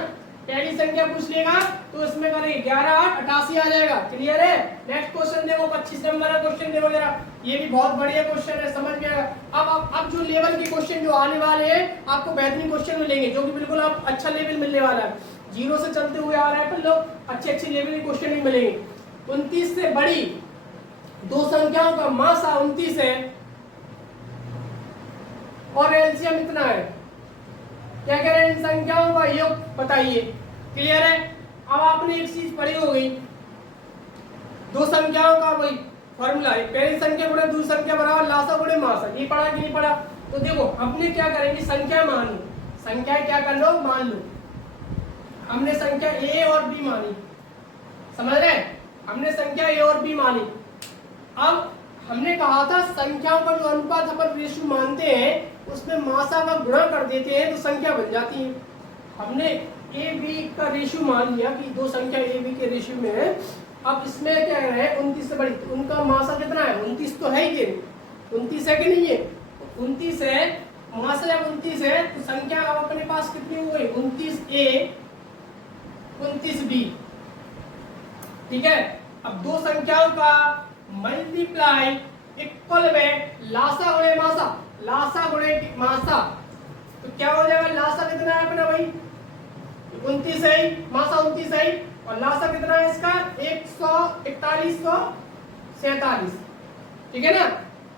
पहली संख्या पूछ लेगा तो इसमें करेंगे 11 8 88 आ जाएगा। क्लियर है? नेक्स्ट क्वेश्चन देखो, 25 नंबर का क्वेश्चन देखो जरा, ये भी बहुत बढ़िया क्वेश्चन है, समझ में आएगा। अब जो लेवल के क्वेश्चन जो आने वाले हैं आपको बेहतरीन क्वेश्चन मिलेंगे, जो कि बिल्कुल आप अच्छा लेवल मिलने वाला है, जीरो से चलते हुए आ रहा है पर लोग अच्छे लेवल के क्वेश्चन नहीं मिलेंगे। 29 से बड़ी दो संख्याओं का मासा 29 है और एलसीएम इतना है, क्या कह रहे हैं, इन संख्याओं का योग बताइए। क्लियर है? अब आपने एक चीज पढ़ी हो गई, दो संख्याओं का वही फॉर्मूला है, पहली संख्या गुणे दूसरी संख्या बराबर लासा गुणे मासा, ये पढ़ा कि नहीं पढ़ा? तो देखो हमने क्या करेंगे, संख्या मान लो, संख्या क्या कर लो, मान लो, हमने संख्या a और b मानी, समझ रहे हैं, हमने संख्या a और b मानी। अब हमने कहा था संख्याओं का जो अनुपात अपन रेशियो मानते हैं उसमें मासा का गुणा कर देते हैं तो संख्या बन जाती है। हमने ए बी का रेशियो मान लिया कि दो संख्या ए बी के रेशियो में है। अब इसमें क्या है, 29 से बड़ी, तो उनका मासा कितना है, 29 तो है ही, 29 है कि नहीं है, 29 है, मासा जब 29 है तो संख्या अब अपने पास कितनी हो गई, 29a 29b, ठीक है। अब दो संख्याओं का मल्टीप्लाई इक्वल में लासा गुणे मासा, लासा गुणे मासा, तो क्या हो जाएगा, लासा कितना है अपना भाई 29 है, मासा 29 है, और लासा कितना है इसका 14147, ठीक है ना।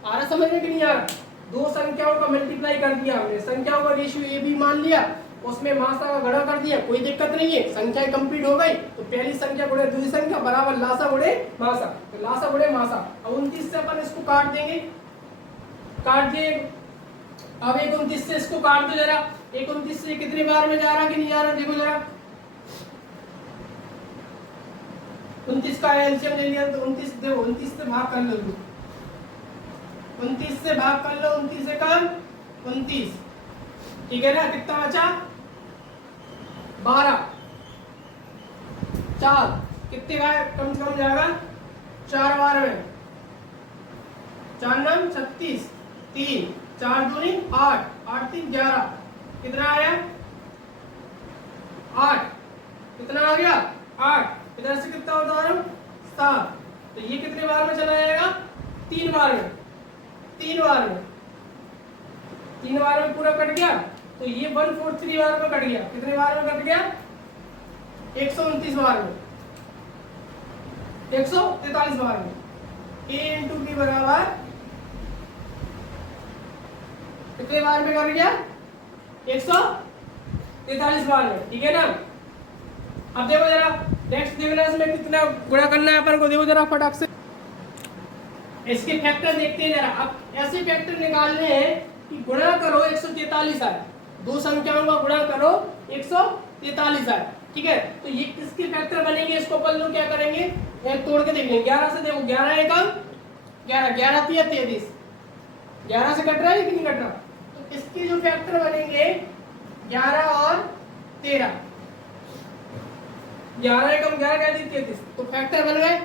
आ रहा समझ में कि नहीं आ रहा? दो संख्याओं का मल्टीप्लाई कर दिया हमने, संख्याओं का रेशियो ए बी मान लिया, उसमें मासा का गणा कर दिया, कोई दिक्कत नहीं है, संख्याएं कंप्लीट हो गई। तो पहली संख्या गुणे दूसरी संख्या बराबर लासा गुणे मासा, तो लासा गुणे मासा। अब 29 से अपन इसको काट देंगे, काट दिए। अब 29 से इसको काट दो जरा, 29 से कितने बार में जा रहा कि नहीं जा रहा, देखो जरा, 29 का एलसीएम ले लिया तो 29 देखो, 29 से भाग कर लो, 29 से भाग कर लो, 29 से कम 29, ठीक है ना। कितना बचा, 12, 4, कितने का कम से कम जाएगा, 4 बार में, 4 9 36, 3 4 दूनी 8, 8 3 11, कितना आया 8, कितना आ गया 8, इधर से कितना होता है 7, तो ये कितने बार में चला जाएगा, 3 बार में, 3 बार में, 3 बार में पूरा कट गया। तो ये 143 बार में कट गया, कितने बार में कट गया, 129 बार में, 143 बार में। a इंटू b बराबर कितने बार में कर गया, 143 बार में, ठीक है ना। अब देखो जरा नेक्स्ट देखना, इसमें कितना गुणा करना है अपन को, देखो जरा फटाक से इसके फैक्टर देखते हैं जरा। अब ऐसे फैक्टर निकालने हैं कि गुणा करो 143 आए, दो संख्याओं का गुणा करो 143 आए, ठीक है। तो ये किसके फैक्टर बनेंगे, इसको अपन लोग क्या करेंगे, तोड़ के देख लेंगे। 11 से देखो, 11 एकम 11, 11 3 33, 11 से कट रहा है कि नहीं कट रहा, तो इसके जो फैक्टर बनेंगे 11 और 13, 11 एकम 11 33, तो फैक्टर बन गए।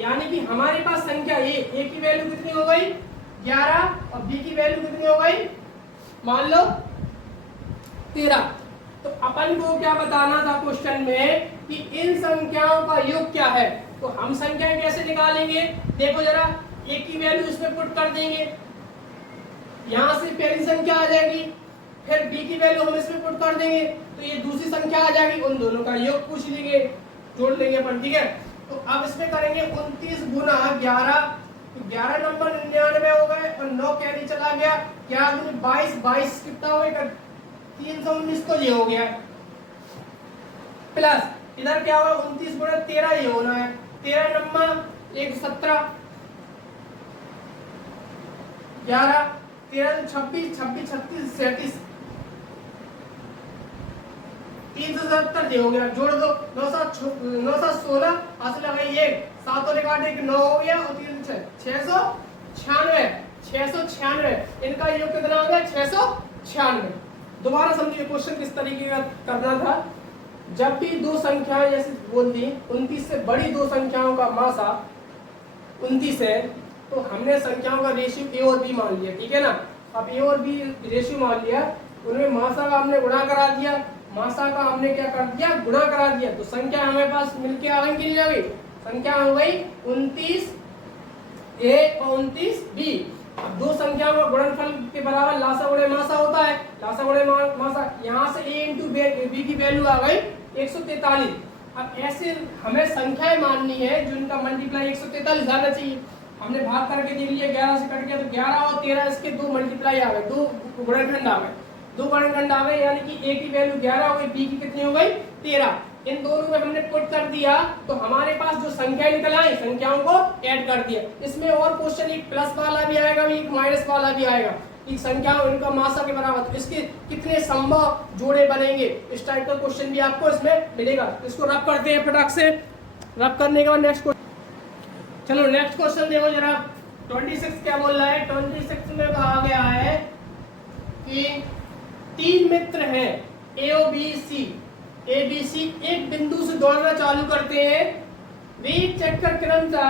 यानी कि हमारे पास संख्या ए की वैल्यू कितनी हो गई 11 और बी की वैल्यू कितनी हो गई मान लो 13। तो अपन को क्या बताना था क्वेश्चन में कि इन संख्याओं का योग क्या है। तो हम संख्याएं कैसे निकालेंगे, देखो जरा ए की वैल्यू इसमें पुट कर देंगे, यहां से पहली संख्या आ जाएगी, फिर बी की वैल्यू हम इसमें पुट कर देंगे तो ये दूसरी संख्या आ जाएगी, उन दोनों का योग पूछ लेंगे, जोड़ लेंगे अपन, ठीक है। तो अब इसमें करेंगे 29 गुना 11, तो 11 नंबर 99 हो गए और 9 कैरी चला गया, 11 दूनी 22, 22 कितना हो गया 319, तो ये हो गया प्लस इधर क्या होगा 29 गुना 13 ये होना है, 13 नंबर 117, 11 13 26 26 36 37 370 ये हो गया, जोड़ दो 9 7 16 हासिल लगाई 1 7 और काटे 9 हो गया और 3 696 696 इनका योग कितना हो गया 696। दोबारा समझिए क्वेश्चन किस तरीके का करना था। जब भी दो संख्याएं जैसे बोल दी 29 से बड़ी दो संख्याओं का मासा 29 है तो हमने संख्याओं का रेशियो ए और बी मान लिया, ठीक है ना। अब ए और बी रेशियो मान लिया, उनमें मासा का हमने गुणा करा दिया, मासा का हमने क्या कर दिया गुणा करा दिया, तो संख्या हमारे पास मिलके आ गई कि नहीं आ गई, संख्या हो गई 29 ए और 29 बी। अब दो संख्याओं का गुणनफल के बराबर लासा गुणे मासा होता है, लासा गुणे मासा, यहाँ से a इंटू बी की वैल्यू आ गई 143। अब ऐसे हमें संख्याएं माननी है जिनका मल्टीप्लाई 143 आना चाहिए, हमने भाग करके देख लिया 11 से कट गया तो 11 और 13 इसके दो मल्टीप्लाई आ गए, दो गुणनखंड आ गए, दो गुणनखंड आ गए, यानी कि a की वैल्यू 11 हो गई, b की कितनी हो गई 13। इन दोनों में हमने पुट कर दिया तो हमारे पास जो संख्या निकल आई संख्याओं को ऐड कर दिया। इसमें और क्वेश्चन एक प्लस वाला भी आएगा, एक माइनस वाला भी आएगा, एक संख्या उनका मासा के बराबर, तो इसके कितने संभव जोड़े बनेंगे, इस टाइप का क्वेश्चन भी आपको इसमें मिलेगा। इसको रब करते हैं फटाक से, रब करने के बाद नेक्स्ट क्वेश्चन। चलो नेक्स्ट क्वेश्चन देखो जरा 26 क्या बोल रहा है। 26 में कहा गया है कि तीन मित्र हैं ए O B C, A B C एक बिंदु से दौड़ना चालू करते हैं, वे एक चक्कर क्रमशः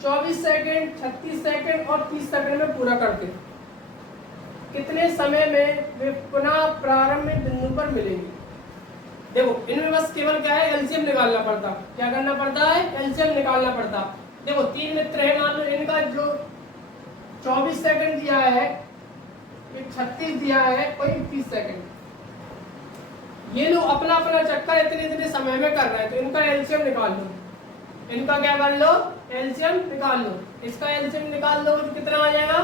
24 सेकंड 36 सेकंड और 30 सेकंड में पूरा करते हैं, कितने समय में वे पुनः प्रारंभिक बिंदु पर मिलेंगे। देखो इनमें बस केवल क्या है एलसीएम निकालना पड़ता, क्या करना पड़ता है एलसीएम निकालना पड़ता। देखो तीन मित्र है, मान लो इनका जो 24 सेकंड दिया है, 36 दिया है और 30 सेकंड, ये लोग अपना अपना चक्कर इतने इतने समय में कर रहे हैं, तो इनका एलसीएम निकाल लो, इनका क्या कर लो एलसीएम निकाल लो। इसका एलसीएम निकाल लो तो कितना आ जाएगा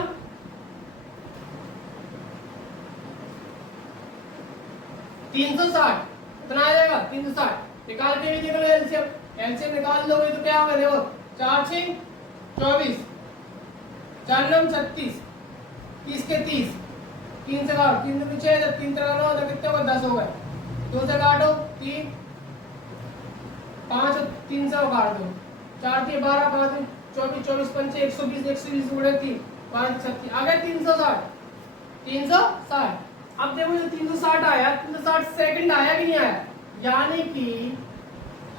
360, कितना आ जाएगा 360। निकाल के भी देख लो एलसीएम, एलसीएम निकाल लोगे तो क्या होगा देखो 4 6 24, 4 9 36, 30 के 30, 3 से काटो 3 से 6, 3 से 9 तो कितने हो गए 10 हो गए, 2 से काटो 3, 5 3 से काट दो, 4 के 12 5 24 24 5 120 120 गुणे 3 5 36 आ गए 360 360। अब देखो जो 360 आया 360 सेकंड आया कि नहीं आया, यानी कि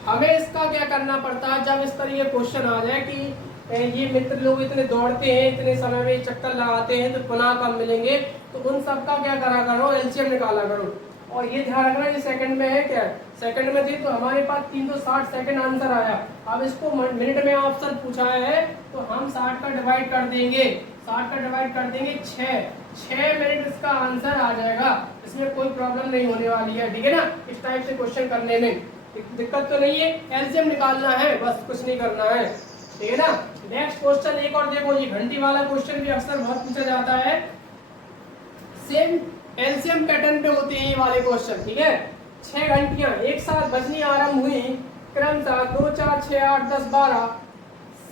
हमें इसका क्या करना पड़ता है जब इस तरह ये क्वेश्चन आ जाए कि ये मित्र लोग इतने दौड़ते हैं इतने समय में चक्कर लगाते हैं तो पुनः कब मिलेंगे, तो उन सब का क्या करा करो एलसीएम निकाला करो। और ये ध्यान रखना ये सेकंड में है, क्या सेकंड में थी तो हमारे पास 360 सेकंड आंसर आया। अब इसको मिनट में ऑप्शन पूछा है तो हम 60 का डिवाइड कर देंगे, 60 का डिवाइड कर देंगे 6 मिनट इसका आंसर आ जाएगा, इसमें कोई प्रॉब्लम नहीं होने वाली है, ठीक है ना। इस टाइप से क्वेश्चन करने में दिक्कत तो नहीं है, एलसीएम निकालना है बस, कुछ नहीं करना है, ठीक है ना। नेक्स्ट क्वेश्चन एक और देखो, ये घंटी वाला क्वेश्चन भी अक्सर बहुत पूछा जाता है, सेम एलसीएम पैटर्न पे होते हैं ये वाले क्वेश्चन, ठीक है। 6 घंटियां एक साथ बजनी आरंभ हुई क्रमशः 2 4 6 8 10 12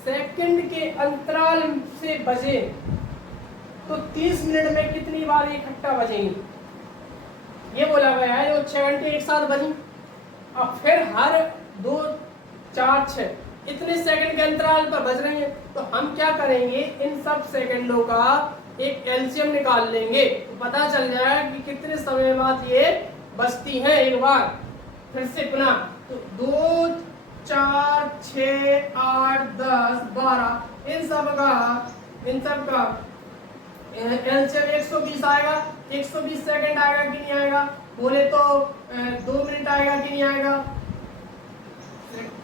सेकंड के अंतराल से बजे तो 30 मिनट में कितनी बार इकट्ठा बजेंगी, ये बोला गया है। जो 6 घंटे एक साथ बजी, अब फिर हर 2 4 6 इतने सेकंड के अंतराल पर बज रही है, तो हम क्या करेंगे इन सब सेकंडों का एक एलसीएम निकाल लेंगे, तो पता चल जाएगा कि कितने समय बाद ये बजती हैं एक बार फिर से पुनः। तो 2 4, 6, 8, 10, 12 इन सब का एलसीएम 120 आएगा। 120 सेकंड आएगा कि नहीं आएगा? बोले तो 2 मिनट आएगा कि नहीं आएगा?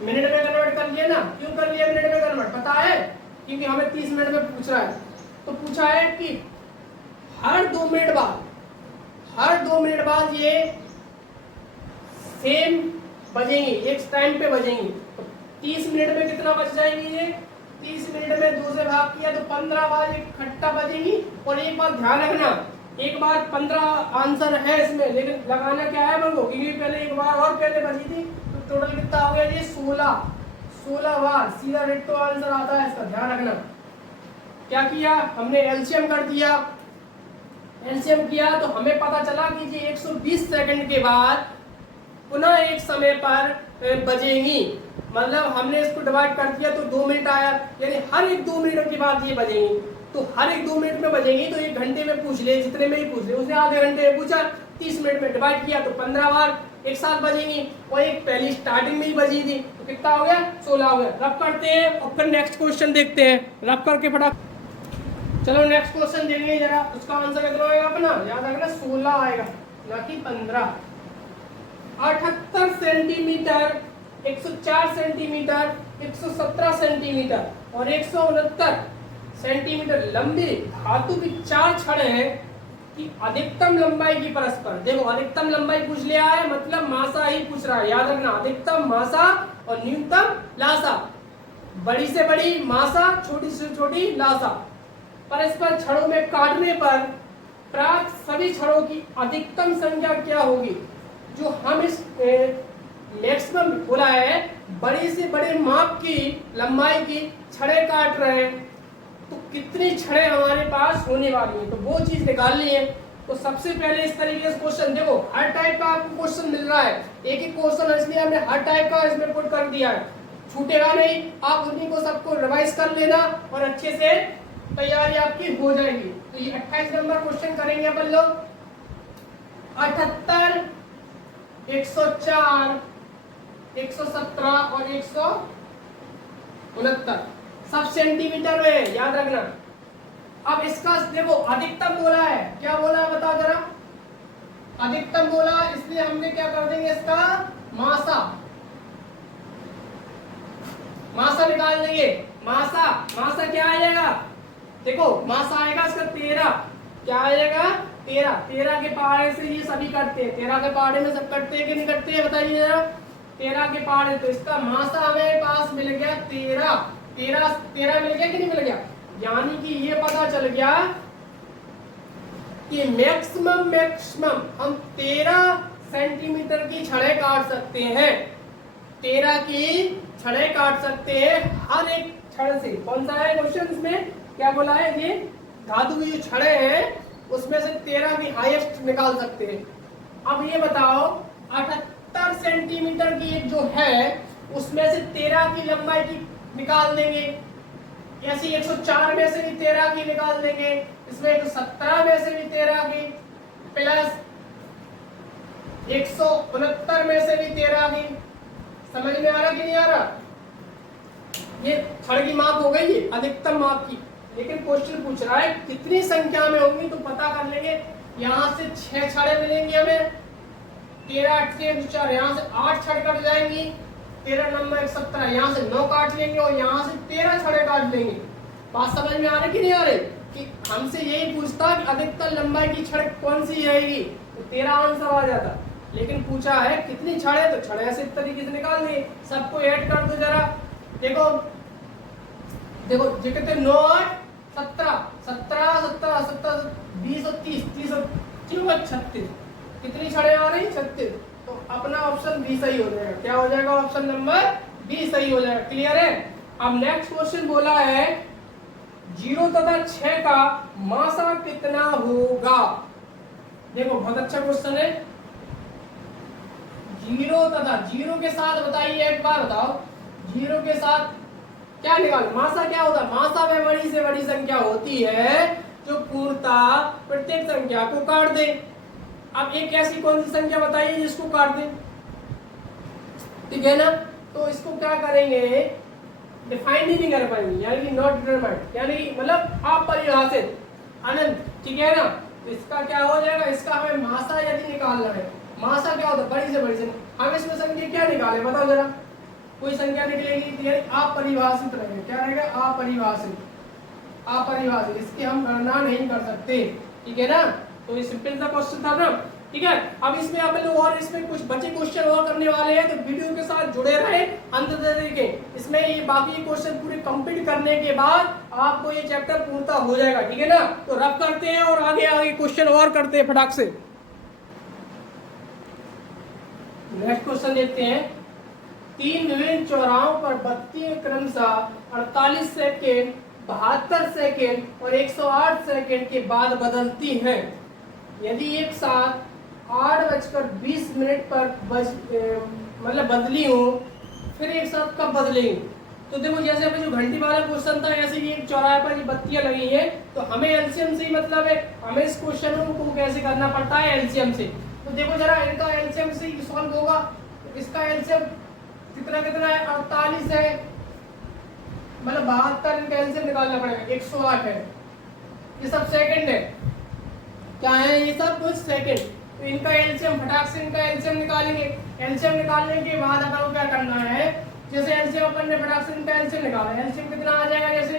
मिनट में कन्वर्ट कर लिया ना। क्यों कर लिया मिनट में कन्वर्ट पता है? क्योंकि हमें 30 मिनट में पूछ रहा है। तो पूछा है कि हर 2 मिनट बाद ये सेम बजेंगी, एक टाइम पे बजेंगी। तो 30 मिनट में कितना बज जाएंगी ये? 30 मिनट में 2 से भाग किया तो 15 बार इकट्ठा बजेंगी। और एक बात ध्यान रखना, एक बार 15 आंसर है इसमें, लेकिन लगाना क्या है बंगो, क्योंकि पहले एक बार और पहले बजी थी। तो टोटल कितना हो गया ये? 16 बार सीधा डिट्टो आंसर आता है इसका, ध्यान रखना। क्या किया हमने? एलसीएम कर दिया। एलसीएम किया तो हमें पता चला कि ये 120 सेकंड के बाद पुनः एक समय पर बजेंगी। मतलब हमने इसको डिवाइड कर दिया तो 2 मिनट आया, यानी हर एक 2 मिनट के बाद ये बजेंगी। तो हर एक 2 मिनट में बजेंगी तो 1 घंटे में पूछ ले, जितने में ही पूछ ले। उसने आधे घंटे में पूछा, 30 मिनट में डिवाइड किया तो 15 बार एक साथ बजेंगी। और एक पहली स्टार्टिंग में ही बजी थी तो कितना हो गया? 16 हो गया। रब करते हैं और फिर नेक्स्ट क्वेश्चन देखते हैं। रब करके फटाफट चलो नेक्स्ट क्वेश्चन देंगे जरा। उसका आंसर कितना आएगा अपना? याद रखना 16 आएगा ना कि 15। 78 सेंटीमीटर, 104 सेंटीमीटर, 117 सेंटीमीटर और 169 सेंटीमीटर लंबी धातु की 4 छड़ें हैं कि अधिकतम लंबाई की परस्पर। देखो अधिकतम लंबाई पूछ लिया है, मतलब मासा ही पूछ रहा है। याद रखना अधिकतम मासा और न्यूनतम लासा। बड़ी से बड़ी मासा, छोटी से छोटी लासा। परस्पर छड़ों में काटने पर प्राप्त सभी छड़ों की अधिकतम संख्या क्या होगी? जो हम इस मैक्सिमम बोला है, बड़ी से बड़े माप की लंबाई की छड़ें काट रहे हैं तो कितनी छड़ें हमारे पास होने वाली हैं, तो वो चीज निकालनी है। तो सबसे पहले इस तरीके से क्वेश्चन देखो, हर टाइप का आपको क्वेश्चन मिल रहा है। एक ही क्वेश्चन इसलिए हमने हर टाइप का इसमें पुट कर दिया है, छूटेगा नहीं। आप उन्हीं को सबको रिवाइज कर लेना और अच्छे से तैयारी आपकी हो जाएगी। तो ये 28 नंबर क्वेश्चन करेंगे अपन लोग। 78, 104, 117 और 169 सब सेंटीमीटर में, याद रखना। अब इसका देखो अधिकतम बोला है, क्या बोला है बताओ जरा? अधिकतम बोला, इसलिए हमने क्या कर देंगे? इसका मासा निकाल देंगे। मासा क्या आ जाएगा? देखो मासा आएगा इसका 13। क्या आएगा? 13 के पहाड़े से ये सभी कटते हैं। 13 के पहाड़े में सब कटते हैं कि नहीं कटते हैं बताइए जरा। 13 के पहाड़े, तो इसका मासा हमें पास मिल गया 13 मिल गया कि नहीं मिल गया? यानी कि ये पता चल गया कि मैक्सिमम हम 13 सेंटीमीटर की छड़ें काट सकते हैं। 13 की छड़ें काट सकते हैं हर एक छड़ से। कौन सा है क्वेश्चन इसमें? क्या बोला है? ये धातु की जो छड़ें हैं उसमें से 13 की हाईएस्ट निकाल सकते हैं। अब ये बताओ 78 सेंटीमीटर की एक जो है उसमें से 13 की लंबाई की निकाल देंगे। ऐसे 104 में से भी 13 की निकाल देंगे, इसमें 117 में से भी 13 की, प्लस 169 में से भी 13 की। समझ में आ रहा कि नहीं आ रहा? ये छड़ की माप हो गई है, अधिकतम माप की। लेकिन क्वेश्चन पूछ रहा है कितनी संख्या में होंगी, तो पता कर लेंगे। यहाँ से 6 छड़ें मिलेंगी हमें, 13 8 से 4, यहाँ से 8 छड़ कट जाएंगी। 13 नंबर 117, यहाँ से 9 काट लेंगे और यहाँ से 13 छड़ें काट लेंगे। बात समझ में आ रही कि नहीं आ रही? कि हमसे यही पूछता कि अधिकतम लंबाई की छड़ कौन सी रहेगी, तो 13 आंसर आ जाता। लेकिन पूछा है कितनी छड़ें, तो छड़ें ऐसे तरीके से निकाल देंगे। सबको ऐड कर दो जरा। देखो देखो जो कहते 9 8 17 17 17 17 20 और 30 30 और 36, कितनी छड़ें आ रही? 36। तो अपना ऑप्शन बी सही हो जाएगा। क्या हो जाएगा? ऑप्शन नंबर बी सही हो जाएगा। क्लियर है? अब नेक्स्ट क्वेश्चन बोला है 0 तथा 6 का मासा कितना होगा। देखो बहुत अच्छा क्वेश्चन है। 0 तथा 0 के साथ बताइए, एक बार बताओ 0 के साथ क्या निकाल? मासा क्या होता है? मासा में बड़ी से बड़ी संख्या होती है जो पूर्णतः प्रत्येक संख्या को काट दे। अब एक ऐसी कौन सी संख्या बताइए जिसको काट दे? ठीक है ना? तो इसको क्या करेंगे, डिफाइन ही नहीं कर पाएंगे, यानी कि नॉट डिटरमाइंड, यानी मतलब अपरिभाषित, अनंत, ठीक है ना। तो इसका क्या हो जाएगा, इसका हमें मासा यदि निकालना है, मासा क्या होता है, बड़ी से बड़ी संख्या, हम इसमें संख्या क्या निकाले बताओ जरा, कोई संख्या निकलेगी तो ये अपरिभाषित रहेगा, क्या रहेगा, अपरिभाषित, अपरिभाषित, इसकी हम गणना नहीं कर सकते, ठीक है ना। तो ये सिंपल सा क्वेश्चन था ना, ठीक है। अब इसमें अपन लोग और इसमें कुछ बचे क्वेश्चन और करने वाले हैं, तो वीडियो के साथ जुड़े रहे अंत तक देखें। इसमें ये बाकी क्वेश्चन पूरे कंप्लीट करने के बाद आपको ये चैप्टर पूर्णता हो जाएगा, ठीक है ना। तो रब करते हैं और आगे आगे क्वेश्चन और करते हैं फटाक से। नेक्स्ट क्वेश्चन देखते हैं, 3 विभिन्न चौराहों पर बत्तियां क्रमशः 48 सेकेंड, 72 सेकेंड और 108 सेकेंड के बाद बदलती हैं। यदि एक साथ 8:20 पर मतलब बदली हो, फिर एक साथ कब बदलेंगे। तो देखो जैसे अभी जो घंटी वाला क्वेश्चन था, ऐसे ही एक चौराहे पर ये बत्तियां लगी हैं, तो हमें एलसीएम से ही मतलब है, हमें इस क्वेश्चन को कैसे करना पड़ता है, एलसीएम से। तो देखो जरा इनका एलसीएम से ही सॉल्व होगा, तो इसका एलसीएम कितना कितना है, 48 है, मतलब 72, इनका एलसीएम निकालना पड़ेगा, 108 है, ये सब सेकंड है, क्या है ये सब कुछ सेकंड। तो इनका एलसीएम फटाक से इनका एलसीएम निकालेंगे। एलसीएम निकालने के बाद अपन को क्या करना है, जैसे एलसीएम अपन ने फटाक से इनका एलसीएम निकाला, एलसीएम कितना आ जाएगा, जैसे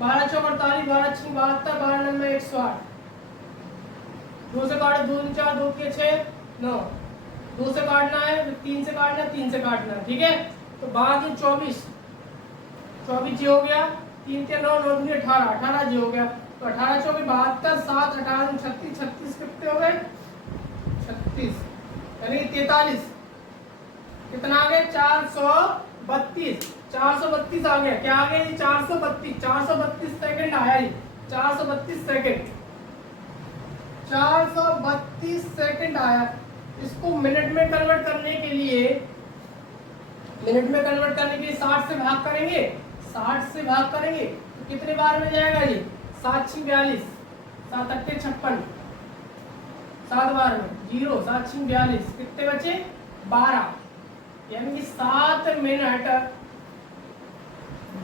12 चौक 48, 12 छीक 72, 12 नंबर 108, 2 से काटो, 2 4 2 के 6 9, 2 से काटना है, 3 से काटना है, 3 से काटना है, ठीक है। तो 12 24 24 जी हो गया, 3 के 9 9 दूनी 18 18 जी हो गया। तो 18 चौके 72, 7 18 36 36 कितने हो गए, 36 यानी 43, कितना आ गया, 432, 432 आ गया, क्या आ गया ये 432, 432 सेकंड आया ये, 432 सेकंड, 432 सेकंड आया। इसको मिनट में कन्वर्ट करने के लिए, मिनट में कन्वर्ट करने के लिए 60 से भाग करेंगे, 60 से भाग करेंगे तो कितने बार में जाएगा ये, 7 6 42, 7 8 56, 7 बार में 0, 7 6 42, कितने बचे 12, यानी कि 7 मिनट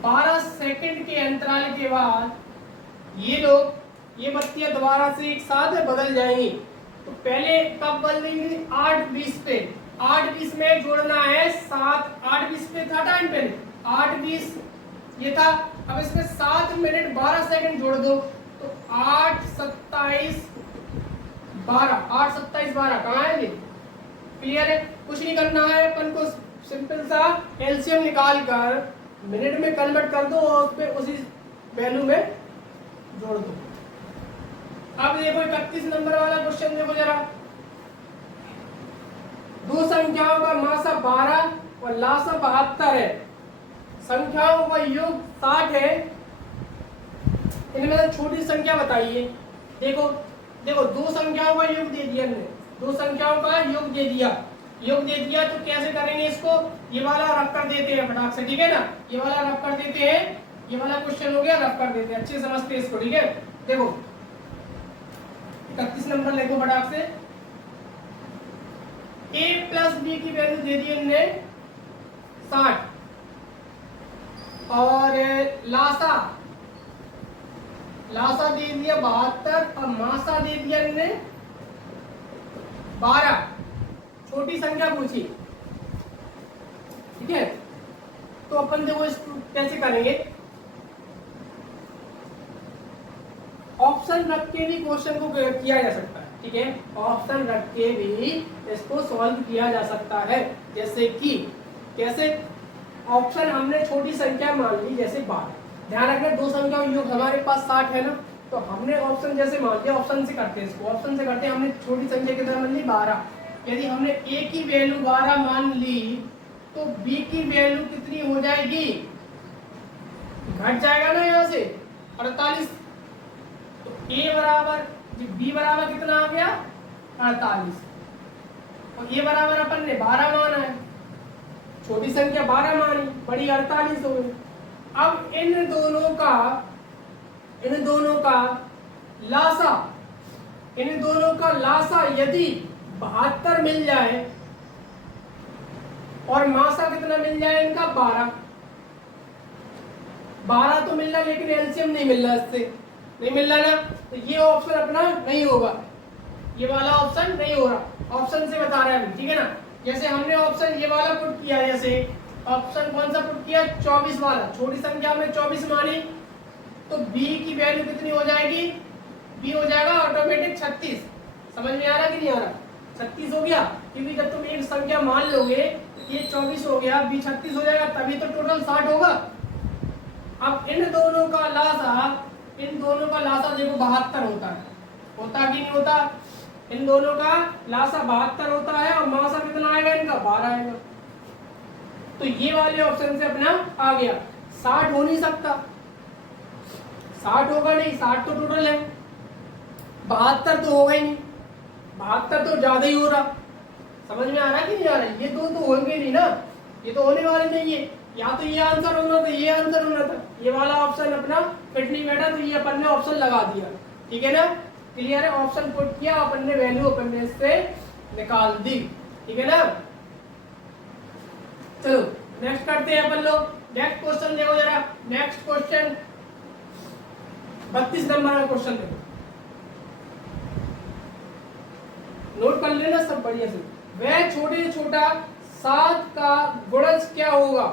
12 सेकंड के अंतराल के बाद ये लोग ये बत्तियां दोबारा से एक साथ बदल जाएंगी। तो पहले कब बदलेंगी, 8:20 पे, 8:20 में जोड़ना है 7, 8:20 पे था टाइम पहले, 8:20 ये था, अब इसमें 7 मिनट 12 सेकंड जोड़ दो, तो 8 27 12, 8 27 12 कहाँ है ये, क्लियर है। कुछ नहीं करना है अपन को, सिंपल सा एलसीएम निकाल कर मिनट में कन्वर्ट कर दो और उसमें उसी वैल्यू में जोड़ दो। अब देखो 31 नंबर वाला क्वेश्चन देखो जरा, दो संख्याओं का मासा 12 और लासा 72 है, संख्याओं का योग 60 है, इनमें से छोटी संख्या बताइए। देखो देखो दो संख्याओं का योग दे दिया हमने, दो संख्याओं का योग दे दिया, योग दे दिया तो कैसे करेंगे इसको, ये वाला रफ कर देते हैं फटाक से, ठीक है ना, ये वाला रफ कर देते हैं, ये वाला क्वेश्चन हो गया रफ कर देते हैं, अच्छे समझते हैं इसको, ठीक है। देखो 31 नंबर लिखो फटाक से, a प्लस बी की वैल्यू दे दी हमने 60 और लासा लासा दे दिया 72 और मासा दे दिया हमने 12, छोटी संख्या पूछी, ठीक है। तो अपन देखो इसको कैसे करेंगे, ऑप्शन रख के भी क्वेश्चन को किया जा सकता है, ठीक है, ऑप्शन रख के भी इसको सॉल्व किया जा सकता है। जैसे कि कैसे, ऑप्शन हमने छोटी संख्या मान ली जैसे 12, ध्यान रखना दो संख्या योग हमारे पास 60 है ना, तो हमने ऑप्शन जैसे मान लिया, ऑप्शन से करते हैं इसको, ऑप्शन से करते हैं, हमने छोटी संख्या कितना मान ली 12, यदि हमने a की वैल्यू 12 मान ली तो b की वैल्यू कितनी हो जाएगी, घट जाएगा ना यहाँ से 48, तो a बराबर b बराबर कितना आ गया 48, और a बराबर अपन ने 12 माना है, छोटी संख्या 12 मानी, बड़ी 48 हो गई। अब इन दोनों का लासा, इन दोनों का लासा यदि 72 मिल जाए और मासा कितना मिल जाए इनका 12 तो मिल रहा, लेकिन एलसीएम नहीं मिल रहा, इससे नहीं मिल रहा ना, तो ये ऑप्शन अपना नहीं होगा, ये वाला ऑप्शन नहीं हो रहा। ऑप्शन से बता रहे हैं, ठीक है ना। जैसे हमने ऑप्शन ये वाला पुट किया, जैसे ऑप्शन कौन सा पुट किया, 24 वाला, छोटी संख्या में 24 मानी, तो बी की वैल्यू कितनी हो जाएगी, बी हो जाएगा ऑटोमेटिक 36। समझ में आ रहा कि नहीं आ रहा, 36 हो गया, क्योंकि जब तुम एक संख्या मान लोगे, ये 24 हो गया, बी 36 हो जाएगा, तभी तो टोटल 60 होगा। अब इन दोनों का लासा देखो 72 होता कि नहीं होता, इन दोनों का लासा 72 होता है, और मासा कितना आएगा इनका, 12 आएगा। तो ये वाले ऑप्शन से अपना आ गया। 60 हो नहीं सकता, 60 होगा नहीं, 60 तो टोटल है, 72 तो होगा ही नहीं, 72 तो ज्यादा ही हो रहा। समझ में आ रहा कि नहीं आ रहा, ये दो तो होंगे नहीं ना, ये तो होने वाले नहीं है, या तो ये आंसर होना था, ये आंसर होना था, ये वाला ऑप्शन अपना फिट नहीं बैठा, तो ये अपन ने ऑप्शन लगा दिया, ठीक है ना। क्लियर है, ऑप्शन पुट किया, अपन ने वैल्यू अपन ने इससे निकाल दी, ठीक है ना। चलो नेक्स्ट करते हैं अपन लोग, नेक्स्ट क्वेश्चन देखो जरा, नेक्स्ट क्वेश्चन 32 नंबर का क्वेश्चन देखो, नोट कर लेना सब बढ़िया से। वह छोटे से छोटा 7 का गुणज क्या होगा,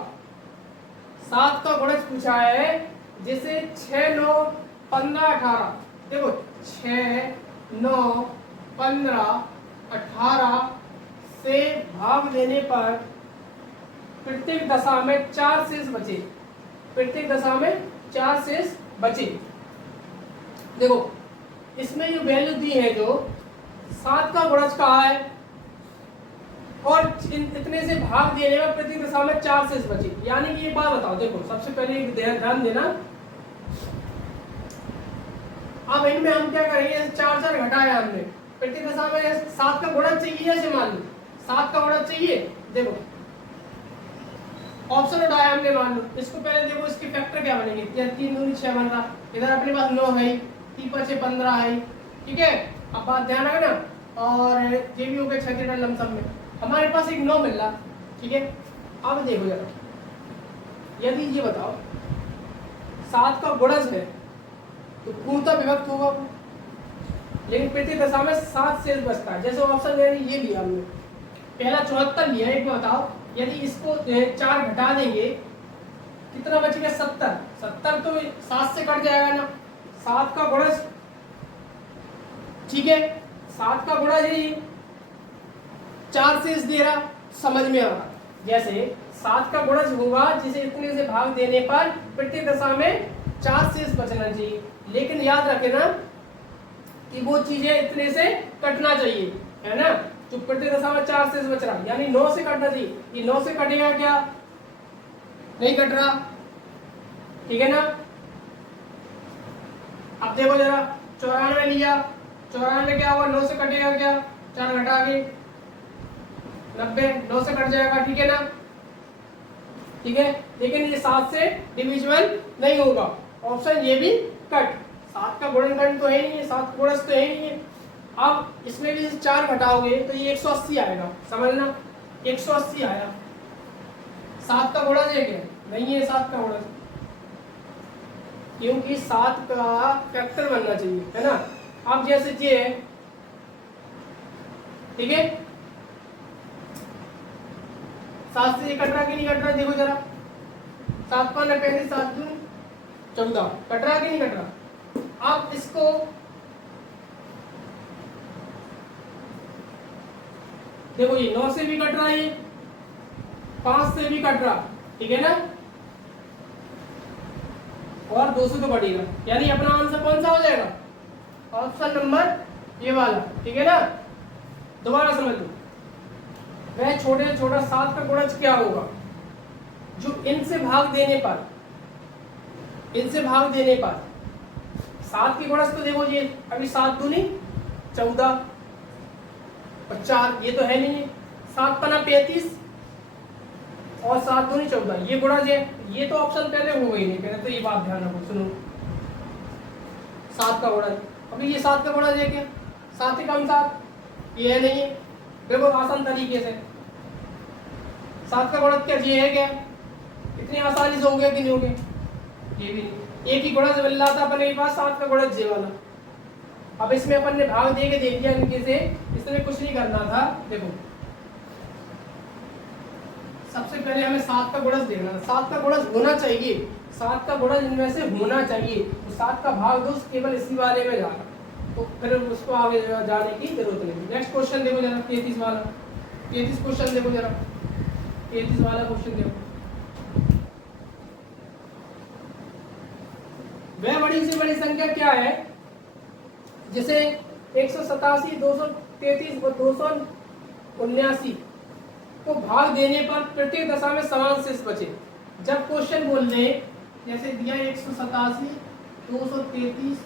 7 का गुणज पूछा है, जिसे 6, 9, 15, 18, देखो 6, 9, 15, 18 से भाग देने पर प्रत्येक दशा में 4 शेष बचे, प्रत्येक दशा में 4 शेष बचे। देखो इसमें जो वैल्यू दी है, जो 7 का गुणज कहा है, और इतने से भाग देने में प्रति दशा में 4 शेष बचे। यानी कि एक बात बताओ, देखो सबसे पहले एक ध्यान देना, अब इनमें हम क्या करेंगे, 4 घटाया हमने, प्रति दशा में 7 का गुणज चाहिए, ऐसे मान लो 7 का गुणज चाहिए। देखो ऑप्शन उठाया हमने, मान लो इसको पहले देखो, इसके फैक्टर क्या बनेंगे, 3 दूनी 6 बन रहा, इधर अपने पास 9 है, 3 × 6 15 है, ठीक है। अब बात ध्यान रखना, और ये भी हो गया 6 के लमसम में, हमारे पास एक 9 मिल रहा, ठीक है। अब देखो जरा, यदि ये बताओ 7 का गुणज है तो पूर्णतः विभक्त होगा, लेकिन प्रति दशा में 7 शेष बचता है। जैसे ऑप्शन ये लिया हमने, पहला 74 लिया, एक बताओ यदि इसको 4 घटा देंगे कितना बचेगा, 70, 70 तो 7 से कट जाएगा ना, 7 का गुणज, ठीक है, 7 का गुणज है, 4 शेष दे रहा, समझ में आ रहा। जैसे 7 का गुणज होगा जिसे इतने से भाग देने पर प्रति दशा में 4 शेष बचना चाहिए, लेकिन याद रखना कि वो चीजें इतने से कटना चाहिए, है ना। जो प्रति दशा में 4 शेष बच रहा, यानी 9 से कटना चाहिए, ये 9 से कटेगा क्या, नहीं कट रहा, ठीक है ना। अब देखो जरा 94 लिया, 94 क्या हुआ, 9 से कटेगा क्या, 4 घटा के 90, 9 से कट जाएगा, ठीक है ना, ठीक है। लेकिन ये 7 से डिविजिबल नहीं होगा, ऑप्शन ये भी कट, 7 का गुणनखंड तो है नहीं है, 7 का गुणज तो है नहीं है। अब इसमें भी 4 घटाओगे तो ये 180 आएगा, समझना, 180 आया, 7 का गुणज है क्या, नहीं है 7 का गुणज, क्योंकि 7 का फैक्टर बनना चाहिए, है ना। अब जैसे ये है, ठीक है, 7 से ये कट रहा कि नहीं कट रहा, देखो जरा, 7 × 5 = 35, 7 × 2 = 14, कट रहा कि नहीं कट रहा। अब इसको देखो, ये 9 से भी कट रहा है, ये 5 से भी कट रहा, ठीक है ना, और 2 से तो बढ़ेगा, यानी अपना आंसर कौन सा हो जाएगा, ऑप्शन नंबर ये वाला, ठीक है ना। दोबारा समझ लो, वह छोटे से छोटा 7 का गुणज क्या होगा, जो इनसे भाग देने पर, इनसे भाग देने पर 7 की गुणज तो देखो, ये अभी 7 दूनी 14 और 4, ये तो है नहीं, 7 × 5 = 35 और 7 दूनी 14, ये गुणज है, ये तो ऑप्शन पहले हो गई नहीं, पहले तो ये बात ध्यान रखो, सुनो, 7 का गुणज, अभी ये 7 का गुणज है क्या, 7 × 7, ये है नहीं है, बिल्कुल आसान तरीके से। 7 का गुणज क्या ये है क्या? इतनी आसानी से हो गया कि नहीं हो गया? ये भी नहीं। एक ही गुणज मिल रहा था अपने पास 7 का गुणज ये वाला। अब इसमें अपन ने भाग दे के देख दिया इनके से, इसमें कुछ नहीं करना था। देखो सबसे पहले हमें 7 का गुणज देखना था। 7 का गुणज होना चाहिए, 7 का गुणज इनमें से होना चाहिए। तो 7 का भाग दो केवल इसी वाले में जाना, तो फिर उसको आगे जाने की जरूरत नहीं। नेक्स्ट क्वेश्चन देखो जरा 33 वाला। 33 क्वेश्चन देखो जरा, 33 वाला क्वेश्चन देखो। वह बड़ी से बड़ी संख्या क्या है जैसे 187, 233 और 279 को भाग देने पर प्रत्येक दशा में समान शेष बचे। जब क्वेश्चन बोल रहे जैसे दिया 187, 233,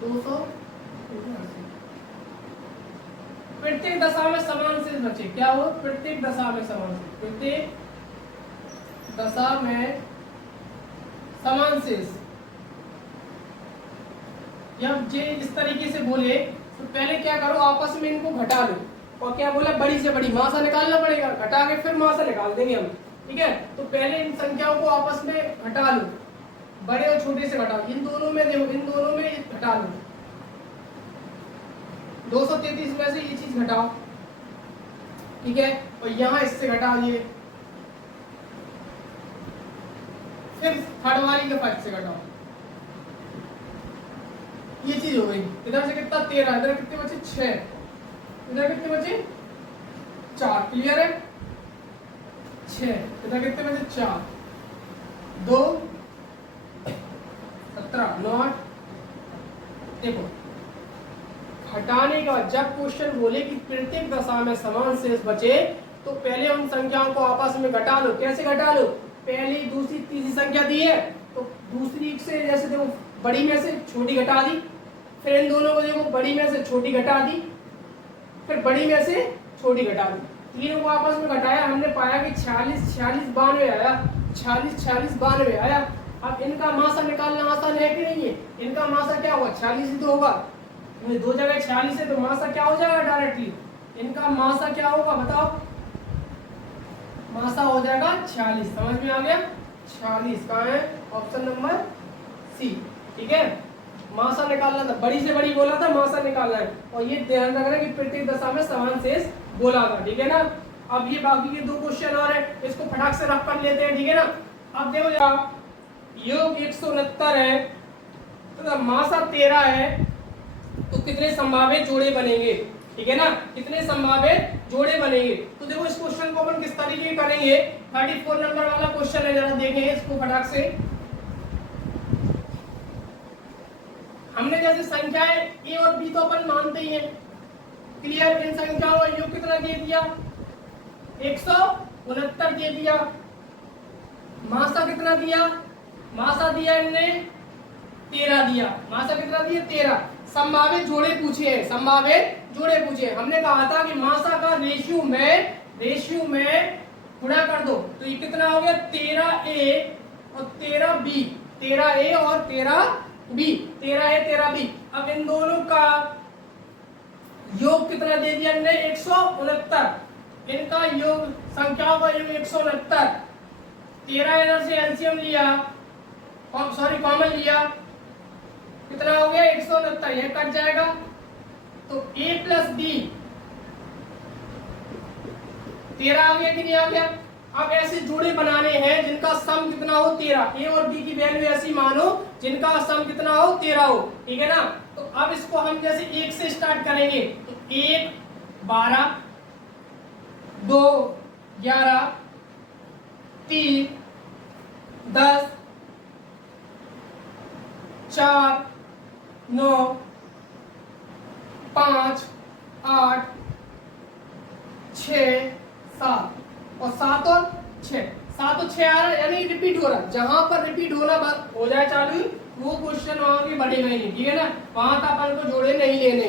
200, प्रत्येक दशा में समान शेष बचे। क्या हो? प्रत्येक दशा में समान शेष, प्रत्येक दशा में समान शेष। जब जे इस तरीके से बोले तो पहले क्या करो, आपस में इनको घटा लो। और क्या बोला? बड़ी से बड़ी मासा निकालना पड़ेगा, घटा के फिर मासा निकाल देंगे हम। ठीक है, तो पहले इन संख्याओं को आपस में घटा लो, बड़े और छोटे से घटाओ। इन दोनों में देखो, इन दोनों में घटा लो। 233 में से ये चीज घटाओ, ठीक है, और यहाँ इससे घटाओ ये, फिर थर्ड वाली के फर्स्ट से घटाओ। ये चीज हो गई। इधर से कितना? 13, इधर कितने बचे? 6, इधर कितने बचे? 4। क्लियर है? 6, इधर कितने बचे? 4, 2, 17, 9। देखो हटाने के बाद जब क्वेश्चन बोले कि प्रत्येक दशा में समान शेष बचे, तो पहले उन संख्याओं को आपस में घटा लो। कैसे घटा लो? पहली, दूसरी, तीसरी संख्या दी है तो दूसरी से जैसे देखो बड़ी में से छोटी घटा दी, फिर इन दोनों को देखो बड़ी में से छोटी घटा दी, फिर बड़ी में से छोटी घटा दी। तीनों को आपस में घटाया, हमने पाया कि 46, 46, 92 आया। 46, 46, 92 आया। अब इनका मासा निकालना आसान है कि नहीं है? इनका मासा क्या होगा? 46 ही तो होगा। दो जगह 46 है तो मासा क्या हो जाएगा? डायरेक्टली इनका मासा क्या होगा बताओ? मासा हो जाएगा 46। समझ में आ गया? 46 कहाँ है? Option number C. ठीक है, मासा निकालना था, बड़ी से बड़ी बोला था, मासा निकालना है। और ये ध्यान रखना कि प्रत्येक दशा में समान शेष बोला था। ठीक है ना? अब ये बाकी के 2 क्वेश्चन और है, इसको फटाक से रफ कर लेते हैं। ठीक है ना? अब देखो जरा, योग 169 है तो मासा 13 है, तो कितने संभावित जोड़े बनेंगे? ठीक है ना? कितने संभावित जोड़े बनेंगे? तो देखो इस क्वेश्चन को अपन किस तरीके करेंगे। 34 नंबर वाला क्वेश्चन है, जरा देखें इसको फटाक से। हमने जैसे संख्याएं ए और बी तो अपन मानते ही हैं, क्लियर। इन संख्याओं का योग कितना दे दिया? 169 दे दिया। मासा कितना दिया? मासा दिया इनने 13 दिया। मासा कितना दिया? 13। संभावित जोड़े पूछे हैं, संभावित जोड़े पूछे। हमने कहा था कि मासा का रेशियो में गुणा कर दो, तो ये कितना हो गया? 13a और 13b। 13a और 13b, 13a 13b। अब इन दोनों का योग कितना दे दिया हमने? 169। इनका योग, संख्याओं का योग 169। 13 इधर से एलसीएम लिया, सॉरी कॉमन लिया, कितना हो गया? 169। ये कट जाएगा तो a प्लस b 13 आ गया कि नहीं आ गया? अब ऐसे जोड़े बनाने हैं जिनका सम कितना हो? 13। a और b की वैल्यू ऐसी मानो जिनका सम कितना हो? 13 हो। ठीक है ना? तो अब इसको हम जैसे 1 से स्टार्ट करेंगे, तो 1 12, 2 11, 3 10, 4 9 5 8 6 7 और 7 और 6, 7 और 6 आ रहा है, यानी रिपीट हो रहा है। जहां पर रिपीट होना हो जाए चालू, वो क्वेश्चन वहां के बढ़ेगा ही नहीं। ठीक है ना? वहां तक अपन को जोड़े नहीं लेने।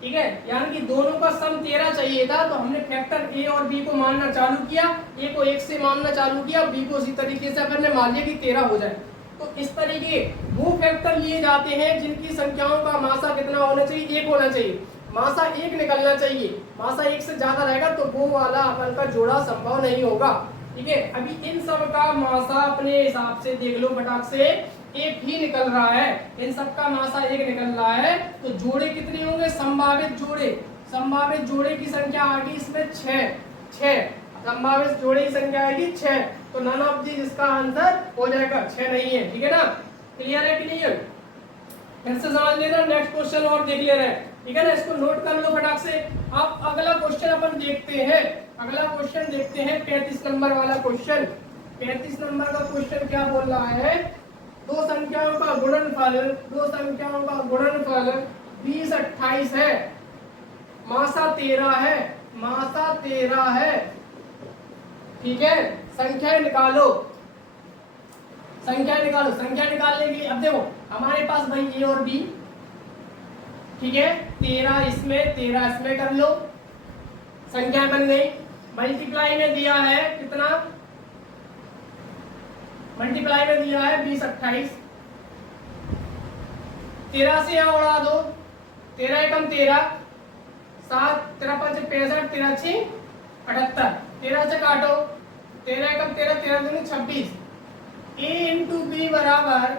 ठीक है, यानी कि दोनों का सम 13 चाहिए था, तो हमने फैक्टर ए और बी को मानना चालू किया। ए को 1 से मानना चालू किया, बी को उसी तरीके से अपन ने मान लिया कि 13 हो जाए। तो इस तरीके वो फैक्टर लिए जाते हैं जिनकी संख्याओं का मासा कितना होना चाहिए? 1 होना चाहिए। मासा एक निकलना चाहिए, मासा एक से ज्यादा रहेगा तो वो वाला अपन का जोड़ा संभव नहीं होगा। ठीक है, अभी इन सब का मासा अपने हिसाब से देख लो फटाक से, एक ही निकल रहा है, इन सब का मासा एक निकल रहा है, तो जोड़े कितने होंगे, संभावित जोड़े, संभावित जोड़े की संख्या आ गई इसमें 6, संभावित जोड़े की संख्या आएगी 6, तो नन ऑफ दिस इसका आंसर हो जाएगा, 6 नहीं है। ठीक है ना, क्लियर है, क्लियर, फिर से समझ लेना, नेक्स्ट क्वेश्चन और देख ले रहे हैं। ठीक है ना, इसको नोट कर लो फटाक से। अब अगला क्वेश्चन अपन देखते हैं, अगला क्वेश्चन देखते हैं 35 नंबर वाला क्वेश्चन। 35 नंबर का क्वेश्चन क्या बोल रहा है, दो संख्याओं का गुणनफल, दो संख्याओं का गुणनफल 20 28 है, मासा 13 है, मासा 13 है। ठीक है, संख्या निकालो, संख्या निकालो, संख्या निकालने के लिए अब देखो हमारे पास भाई ए और बी, ठीक है, 13 इसमें 13 इसमें कर लो, संख्या बन गई। मल्टीप्लाई में दिया है कितना, मल्टीप्लाई में दिया है 20 28, 13 से यहाँ उड़ा दो, 13 एकम 13, 7 13 5 65, 13 6 78, 13 से काटो, 13 एकम 13, 13 दूनी 26, a इंटू बी बराबर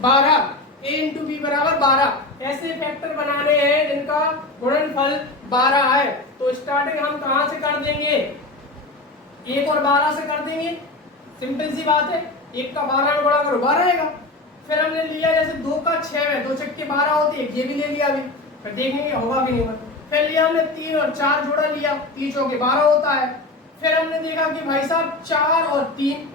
12, a इंटू बी बराबर 12। ऐसे फैक्टर बनाने हैं जिनका गुणनफल 12 है, तो स्टार्टिंग हम कहां से कर देंगे, 1 और 12 से कर देंगे, सिंपल सी बात है, 1 का 12 में गुणा करो 12 आएगा। फिर हमने लिया जैसे 2 का 6 है, 2 छक्के 12 होती है, ये भी ले लिया अभी, फिर देखेंगे होगा कि नहीं होगा। फिर लिया हमने 3 और 4 जोड़ा लिया, 3 चौके 12 होता है। फिर हमने देखा कि भाई साहब 4 और 3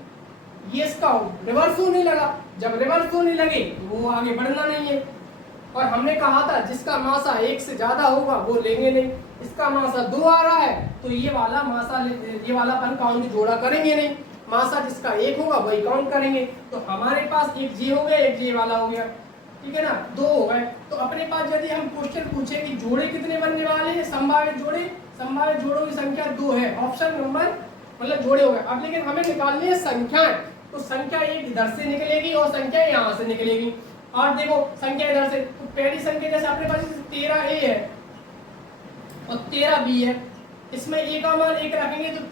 ये इसका रिवर्स होने लगा, जब रिवर्स होने लगे तो वो आगे बढ़ना नहीं है, और हमने कहा था जिसका मासा 1 से ज्यादा होगा वो लेंगे नहीं, इसका मासा 2 आ रहा है तो ये वाला मासा, ये वाला अपन काउंट जोड़ा करेंगे नहीं, मासा जिसका 1 होगा वही काउंट करेंगे। तो हमारे पास एक जे हो गया, एक जे वाला हो गया, ठीक है ना, 2 हो गए। तो अपने पास यदि हम क्वेश्चन पूछे कि जोड़े कितने बनने वाले हैं, संभावित जोड़े, संभावित जोड़ों की संख्या 2 है, ऑप्शन नंबर मतलब जोड़े हो गए। अब लेकिन हमें निकालनी है संख्याएं, तो संख्या एक इधर से निकलेगी और संख्या यहाँ से निकलेगी। और देखो संख्या इधर से, तो पहली संख्या जैसे अपने पास 13a है और 13b है, इसमें a का मान 1 रखेंगे तो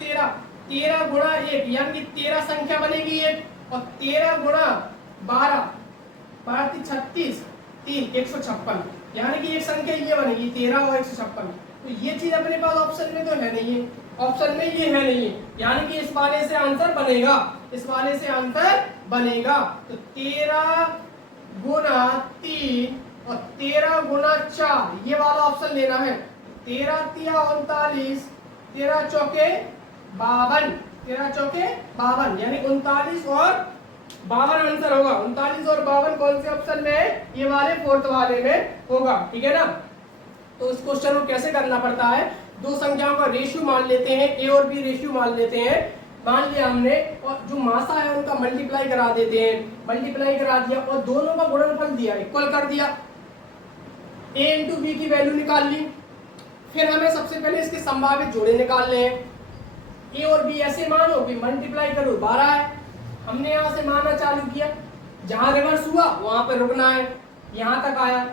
13 गुणा 1 यानी कि 13 संख्या बनेगी 1, और 13 गुणा 12 12 36 3 156, यानी कि एक संख्या ये बनेगी 13 और 156। तो ये चीज अपने पास ऑप्शन में तो है नहीं है, ऑप्शन में ये है नहीं है, यानी कि इस वाले से आंसर बनेगा, इस वाले से आंसर बनेगा। तो 13 गुना 3 और 13 गुना 4 ये वाला ऑप्शन लेना है। 13 तिया 39, 13 चौके 52, 13 चौके 52 यानी 39 और 52 आंसर होगा। 39 और 52 कौन से ऑप्शन में है, ये वाले फोर्थ वाले में होगा। ठीक है ना, तो इस क्वेश्चन को कैसे करना पड़ता है, दो संख्याओं का रेशियो मान लेते हैं, ए और बी रेशियो मान लेते हैं, मान लिया हमने, और जो मासा है उनका मल्टीप्लाई करा देते हैं, मल्टीप्लाई करा दिया और दोनों का गुणनफल दिया, इक्वल कर दिया, a इंटू बी की वैल्यू निकाल ली। फिर हमें सबसे पहले इसके संभावित जोड़े निकालने हैं। ए और बी ऐसे मानो कि मल्टीप्लाई करो 12 है, हमने यहाँ से मानना चालू किया, जहां रिवर्स हुआ वहां पर रुकना है, यहां तक आया,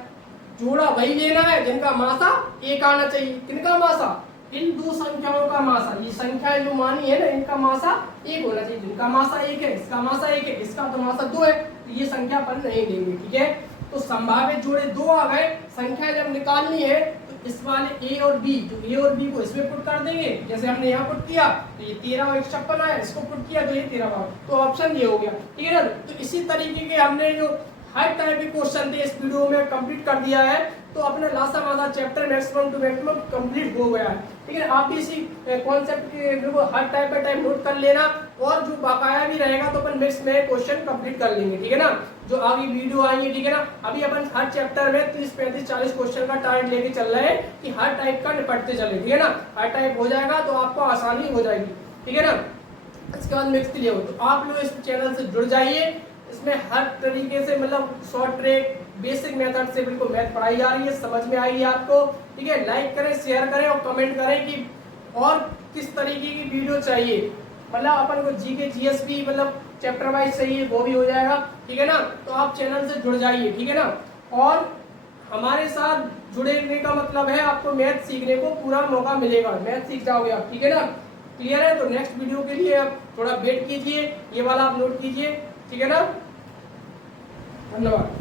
जोड़ा वही लेना है जिनका मासा 1 आना चाहिए। किनका मासा, इन दो संख्याओं का मासा, ये संख्याएं जो मानी है ना इनका मासा 1 होना चाहिए, जिनका मासा 1 है, इसका मासा 1 है, इसका तो मासा 2 है, तो ये संख्या अपन नहीं लेंगे। ठीक है, तो संभावित जोड़े 2 आ गए, संख्या जब निकालनी है तो इस वाले ए और बी, जो ए और बी को इसमें पुट कर देंगे, जैसे हमने यहाँ पुट किया तो ये 13 और 156 आया, इसको पुट किया तो ये 13 हुआ, तो ऑप्शन ये हो गया। ठीक है ना, तो इसी तरीके के हमने जो हर टाइप के क्वेश्चन थे इस वीडियो में कंप्लीट कर दिया है, तो अपना लासा मासा chapter maximum to maximum complete हो गया है। ठीक है, आप भी इसी कॉन्सेप्ट के बिल्कुल हर टाइप का टाइप नोट कर लेना, और जो बकाया भी रहेगा तो अपन मिक्स में क्वेश्चन कंप्लीट कर लेंगे। ठीक है ना, जो आगे वीडियो आएंगे, ठीक है ना, अभी अपन हर चैप्टर में 30 35 40 क्वेश्चन का टारगेट लेके चल रहे हैं कि हर टाइप का निपटते चले। ठीक है ना, हर टाइप हो जाएगा तो आपको आसानी हो जाएगी। ठीक है ना, इसके बाद मिक्स क्लियर हो, तो आप लोग इस चैनल से जुड़ जाइए, इसमें हर तरीके से मतलब शॉर्ट ट्रिक बेसिक मेथड से बिल्कुल मैथ पढ़ाई जा रही है, समझ में आएगी आपको। ठीक है, लाइक करें, शेयर करें और कमेंट करें कि और किस तरीके की वीडियो चाहिए, मतलब अपन को जीके जीएस भी मतलब चैप्टर वाइज चाहिए वो भी हो जाएगा। ठीक है ना, तो आप चैनल से जुड़ जाइए। ठीक है ना, और हमारे साथ जुड़ने का मतलब है आपको मैथ सीखने को पूरा मौका मिलेगा, मैथ सीख जाओगे आप, ठीक है ना। क्लियर है? तो नेक्स्ट वीडियो के लिए आप थोड़ा वेट कीजिए, ये वाला आप नोट कीजिए, ठीक है ना। धन्यवाद।